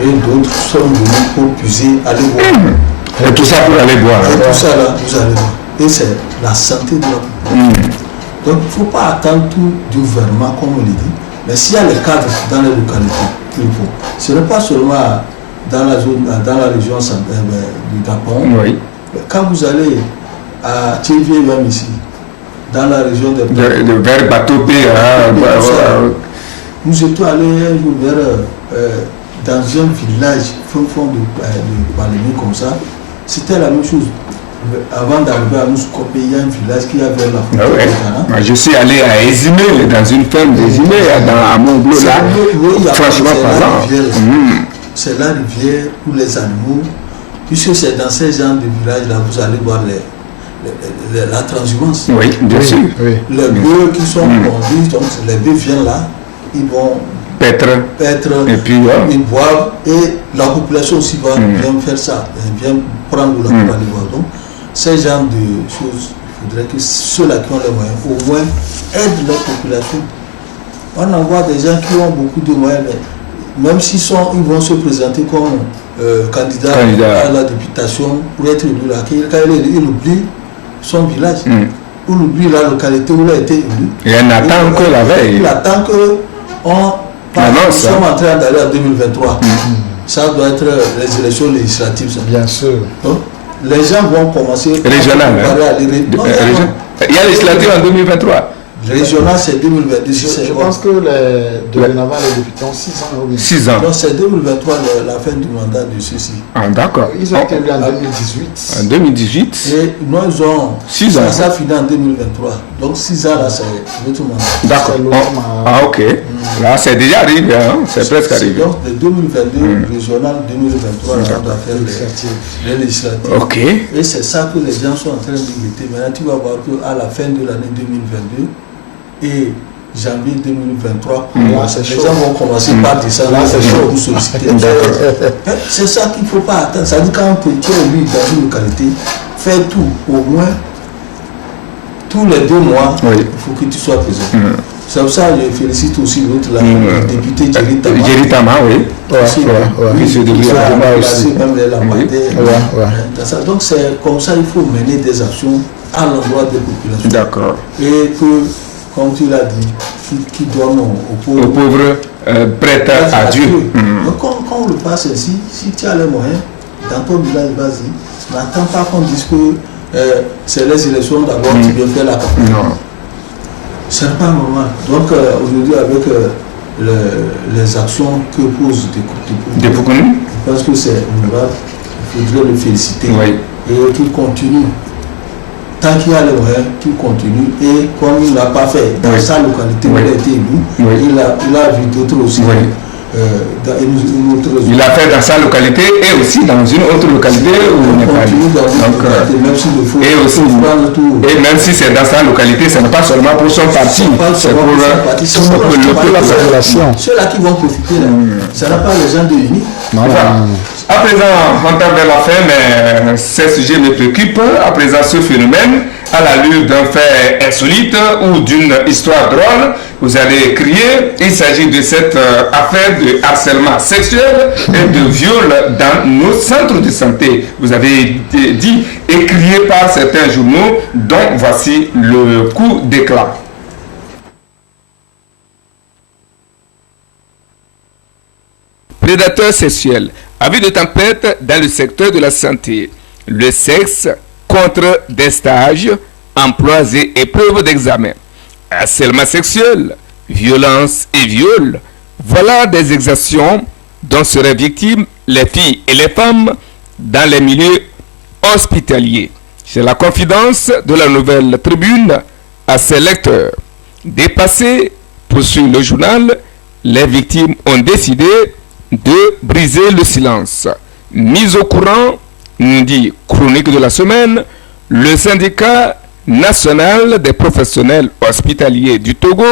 Et d'autres sont venus pour puiser, aller boire. Et tout ça pour aller boire. Et tout ça là, vous allez boire. Et c'est la santé de la population. Donc il ne faut pas attendre tout du gouvernement, comme on le dit. Mais s'il y a les cadres dans les localités, il faut. Ce n'est pas seulement dans la zone, dans la région du Dapon. Quand vous allez à Tchévier, même ici, dans la région de vers Batopé, nous étions allés un jour dans un village, fond de Palémé comme ça. C'était la même chose. Avant d'arriver à Mouskopé, il y a un village qui avait la frontière. Je suis allé à Ezimé, dans une ferme d'Ezimé, à Montbleu, là. Franchement parlant. C'est la rivière pour les animaux. Puisque c'est dans ces genres de villages-là, vous allez voir la transhumance. Oui, bien sûr. Les bœufs qui sont conduits, donc les bœufs viennent là, ils vont paître, et puis ils boivent, et la population aussi va bien faire ça, vient prendre la coupe à boire. Donc, ces genres de choses, il faudrait que ceux-là qui ont les moyens, au moins, aident la population. On en voit des gens qui ont beaucoup de moyens, mais même s'ils vont se présenter comme candidat à la députation pour être élu là, quand il oublie son village, il oublie la localité où il a été élu. Et il n'attend que la veille. Il attend que nous sommes en train d'aller en 2023. Ça doit être les élections législatives. Ça. Bien sûr. Donc, les gens vont commencer régional. Il y a législative en 2023. Régional, c'est 2022. Je pense que les dorénavant, les députés ont 6 ans. Oui. 6 ans. Donc c'est 2023 la fin du mandat de ceux-ci. Ah, d'accord. Ils ont été élus en 2018. En 2018. Et nous, ils ont 6 ans. Ça finit en 2023. Donc 6 ans là, c'est l'autre mandat. D'accord. Ah, ok. Là, c'est déjà arrivé, hein? C'est presque arrivé. Donc de 2022, régional, 2023, là, on doit faire les législatives. Ok. Et c'est ça que les gens sont en train de guetter. Maintenant, tu vas voir qu'à la fin de l'année 2022 et janvier 2023, les gens vont commencer par descendre. Là, c'est chaud pour solliciter. C'est ça qu'il ne faut pas attendre. Ça veut dire quand tu es élu dans une localité, fais tout, au moins tous les 2 mois, il faut que tu sois présent. C'est pour ça que je félicite aussi l'autre, le député Jerry Tama. Jerry Tama, oui. Monsieur de même les lampadaires. Donc c'est comme ça qu'il faut mener des actions à l'endroit des populations. D'accord. Et que, comme tu l'as dit, qui donnent aux pauvres prêtent à Dieu. Donc quand on le passe ainsi, si tu as les moyens, dans ton village, vas-y, n'attends pas qu'on dise que c'est les élections d'abord, tu viens faire la campagne. Non. Ce n'est pas normal. Donc aujourd'hui, avec les actions que pose des Depoukouni, je pense que c'est honorable. Il faudrait le féliciter. Oui. Et qu'il continue. Tant qu'il y a les moyens, qu'il continue. Et comme il ne l'a pas fait dans sa localité où il a été élu, il a vu d'autres aussi. Dans une autre région. Il a fait dans sa localité et aussi dans une autre localité où on n'est pas allé. Et même si c'est dans sa localité, ce n'est pas seulement pour son parti, c'est pour le peuple, la population. Ceux-là qui vont profiter, ce n'est pas les gens de l'UNI. À présent, on tend vers la fin, mais ces sujets me préoccupent. À présent, ce phénomène, à l'allure d'un fait insolite ou d'une histoire drôle, vous allez crier. Il s'agit de cette affaire de harcèlement sexuel et de viol dans nos centres de santé. Vous avez dit et crié par certains journaux, dont voici le coup d'éclat. Prédateurs sexuels. Avis de tempête dans le secteur de la santé. Le sexe contre des stages, emplois et épreuves d'examen. Harcèlement sexuel, violence et viol. Voilà des exactions dont seraient victimes les filles et les femmes dans les milieux hospitaliers. C'est la confidence de la Nouvelle Tribune à ses lecteurs. Dépassé, poursuit le journal, les victimes ont décidé de briser le silence. Mise au courant, nous dit Chronique de la semaine, le syndicat national des professionnels hospitaliers du Togo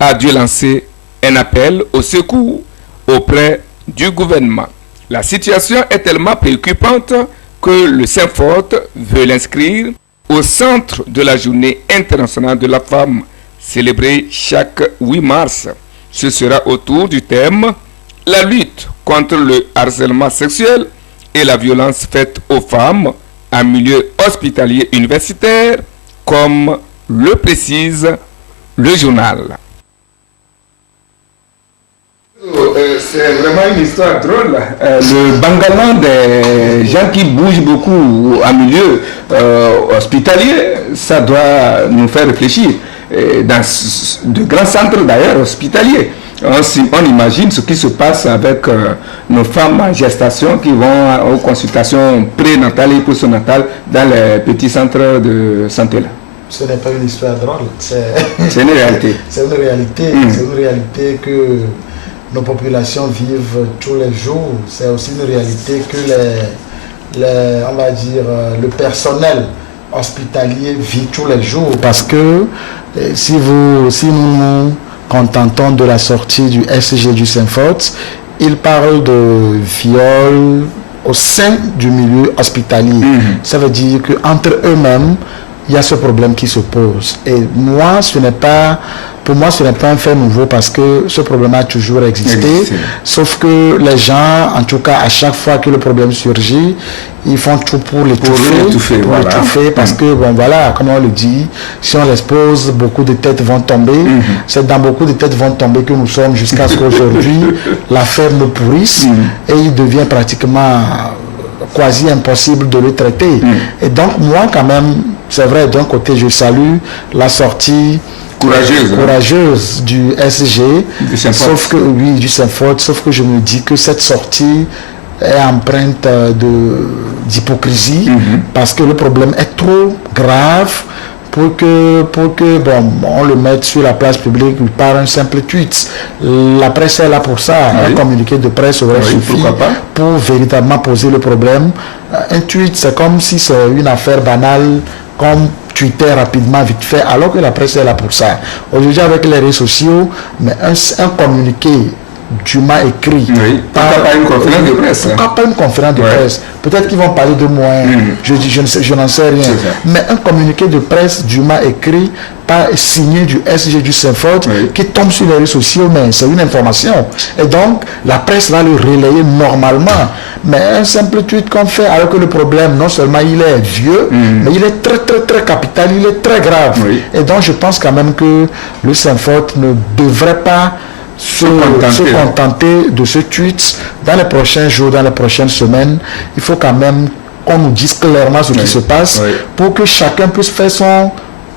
a dû lancer un appel au secours auprès du gouvernement. La situation est tellement préoccupante que le Saint-Fort veut l'inscrire au centre de la journée internationale de la femme, célébrée chaque 8 mars. Ce sera autour du thème la lutte contre le harcèlement sexuel et la violence faite aux femmes en milieu hospitalier universitaire, comme le précise le journal. C'est vraiment une histoire drôle. Le bangalan des gens qui bougent beaucoup en milieu hospitalier, ça doit nous faire réfléchir. Dans de grands centres d'ailleurs hospitaliers, on imagine ce qui se passe avec nos femmes en gestation qui vont aux consultations prénatales et postnatales dans les petits centres de santé là. Ce n'est pas une histoire drôle, c'est une réalité. C'est une réalité, c'est une réalité que nos populations vivent tous les jours. C'est aussi une réalité que on va dire, le personnel hospitalier vit tous les jours. Parce que si nous nous contentons de la sortie du SG du Saint-Fort, il parle de viol au sein du milieu hospitalier. Ça veut dire qu'entre eux-mêmes, il y a ce problème qui se pose. Et moi, pour moi, ce n'est pas un fait nouveau parce que ce problème a toujours existé. Sauf que les gens, en tout cas, à chaque fois que le problème surgit, ils font tout pour l'étouffer. Parce que, bon, voilà, comme on le dit, si on l'expose, beaucoup de têtes vont tomber. C'est dans beaucoup de têtes vont tomber que nous sommes jusqu'à ce qu'aujourd'hui, l'affaire me pourrisse et il devient pratiquement quasi impossible de le traiter. Et donc, moi, quand même, c'est vrai, d'un côté, je salue la sortie courageuse du SG, sauf que oui, du Saint-Ford, sauf que je me dis que cette sortie est empreinte d'hypocrisie parce que le problème est trop grave pour que on le mette sur la place publique par un simple tweet. La presse est là pour ça. Un communiqué de presse aurait suffi pour véritablement poser le problème. Un tweet, c'est comme si c'est une affaire banale, comme tweeter rapidement, vite fait, alors que la presse est là pour ça. Aujourd'hui, avec les réseaux sociaux, mais un communiqué dûment écrit. Pourquoi pas une conférence de presse? Pourquoi pas une conférence de presse? Peut-être qu'ils vont parler de moi, je n'en sais rien. Mais un communiqué de presse dûment écrit, pas signé du SG du Saint-Ford, qui tombe sur les réseaux sociaux, mais c'est une information. Et donc, la presse va le relayer normalement. Mais un simple tweet qu'on fait, alors que le problème, non seulement il est vieux, mais il est très, très, très capital, il est très grave. Et donc, je pense quand même que le Saint-Ford ne devrait pas se contenter de ce tweet. Dans les prochains jours, dans les prochaines semaines, il faut quand même qu'on nous dise clairement ce qui se passe pour que chacun puisse faire son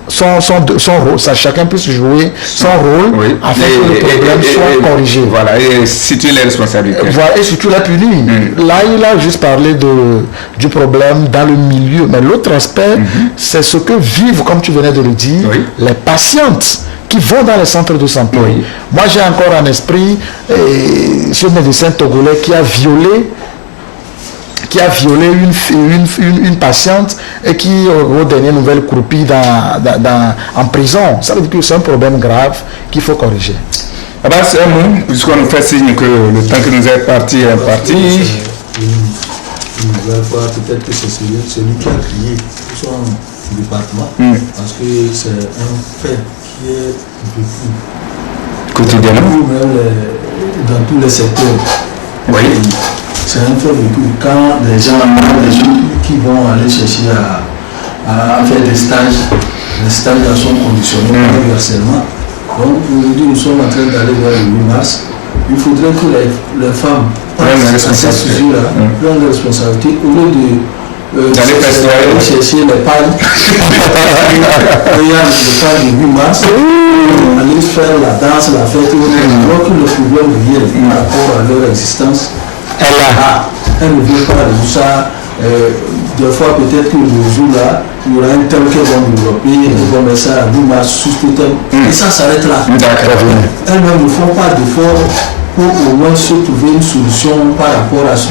rôle, chacun puisse jouer son rôle afin que le problème soit corrigé. Voilà, et situer les responsabilités. Voilà, et surtout la punir. Là, il a juste parlé du problème dans le milieu. Mais l'autre aspect, c'est ce que vivent, comme tu venais de le dire, les patientes qui vont dans les centres de santé. Moi, j'ai encore en esprit ce médecin togolais qui a violé une patiente et qui, aux dernières nouvelles, croupit en prison. Ça veut dire que c'est un problème grave qu'il faut corriger. Ah bah, c'est un mot, puisqu'on nous fait signe que le temps que nous est parti est parti. Peut-être que c'est celui qui a crié son département, parce que c'est un fait qui est vécu quotidiennement dans tous les secteurs. C'est un fait vécu. Quand les gens qui vont aller chercher à faire des stages sont conditionnés par le harcèlement. Donc aujourd'hui nous sommes en train d'aller vers le 8 mars. Il faudrait que les femmes prennent à ces sujets-là, prennent la responsabilité au lieu d'aller chercher les palles. Regarde le palles du 8 mars, aller faire la danse, la fête, alors que le problème réel par rapport à leur existence, elle ne veut pas de tout ça. Des fois, peut-être que le jour-là, il y aura un thème qu'elles vont développer, ils vont mettre ça à 8 mars sous ce thème, et ça s'arrête là. Elles-mêmes ne font pas d'efforts pour au moins se trouver une solution par rapport à ce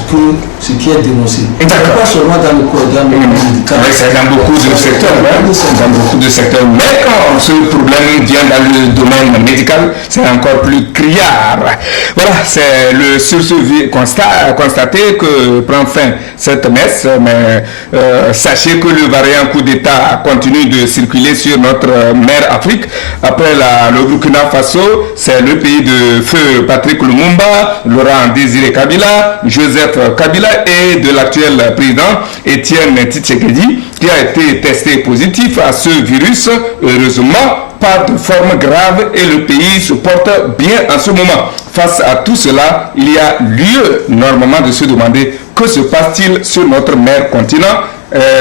qui est dénoncé. Pas seulement dans le corps médical. C'est dans beaucoup de secteurs. Dans beaucoup de secteurs. Mais quand ce problème vient dans le domaine médical, c'est encore plus criard. Voilà, c'est sur ce constat constaté que prend fin cette messe. Mais sachez que le variant coup d'État continue de circuler sur notre mère Afrique. Après le Burkina Faso, c'est le pays de feu Patrick Lumumba, Laurent Désiré Kabila, Joseph Kabila et de l'actuel président Étienne Tshisekedi qui a été testé positif à ce virus, heureusement pas de forme grave, et le pays se porte bien en ce moment. Face à tout cela, il y a lieu normalement de se demander que se passe-t-il sur notre mère continent,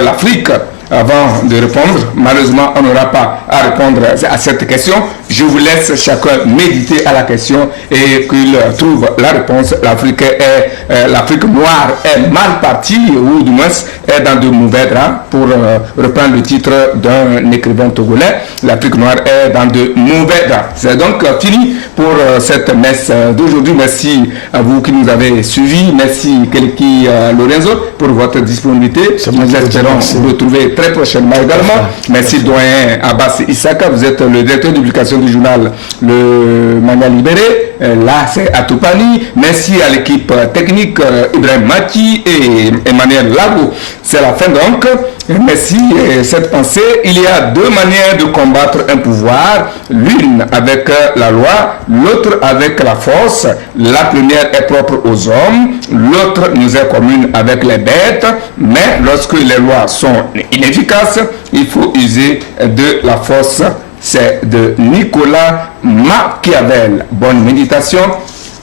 l'Afrique. Avant de répondre, malheureusement, on n'aura pas à répondre à cette question. Je vous laisse chacun méditer à la question et qu'il trouve la réponse. L'Afrique noire est mal partie, ou du moins est dans de mauvais draps, pour reprendre le titre d'un écrivain togolais. L'Afrique noire est dans de mauvais draps. C'est donc fini pour cette messe d'aujourd'hui. Merci à vous qui nous avez suivis. Merci Keleki Lorenzo pour votre disponibilité. Nous espérons vous retrouver très prochainement également. Merci doyen Abbas Issaka, vous êtes le directeur de publication du journal Le Mania Libéré. Là, c'est Atoupani. Merci à l'équipe technique Ibrahim Maki et Emmanuel Lago. C'est la fin donc. Merci. Cette pensée, il y a deux manières de combattre un pouvoir. L'une avec la loi, l'autre avec la force. La première est propre aux hommes, l'autre nous est commune avec les bêtes. Mais lorsque les lois sont inefficaces, il faut user de la force. C'est de Nicolas Machiavel. Bonne méditation.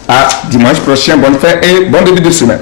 À dimanche prochain. Bonne fin et bon début de semaine.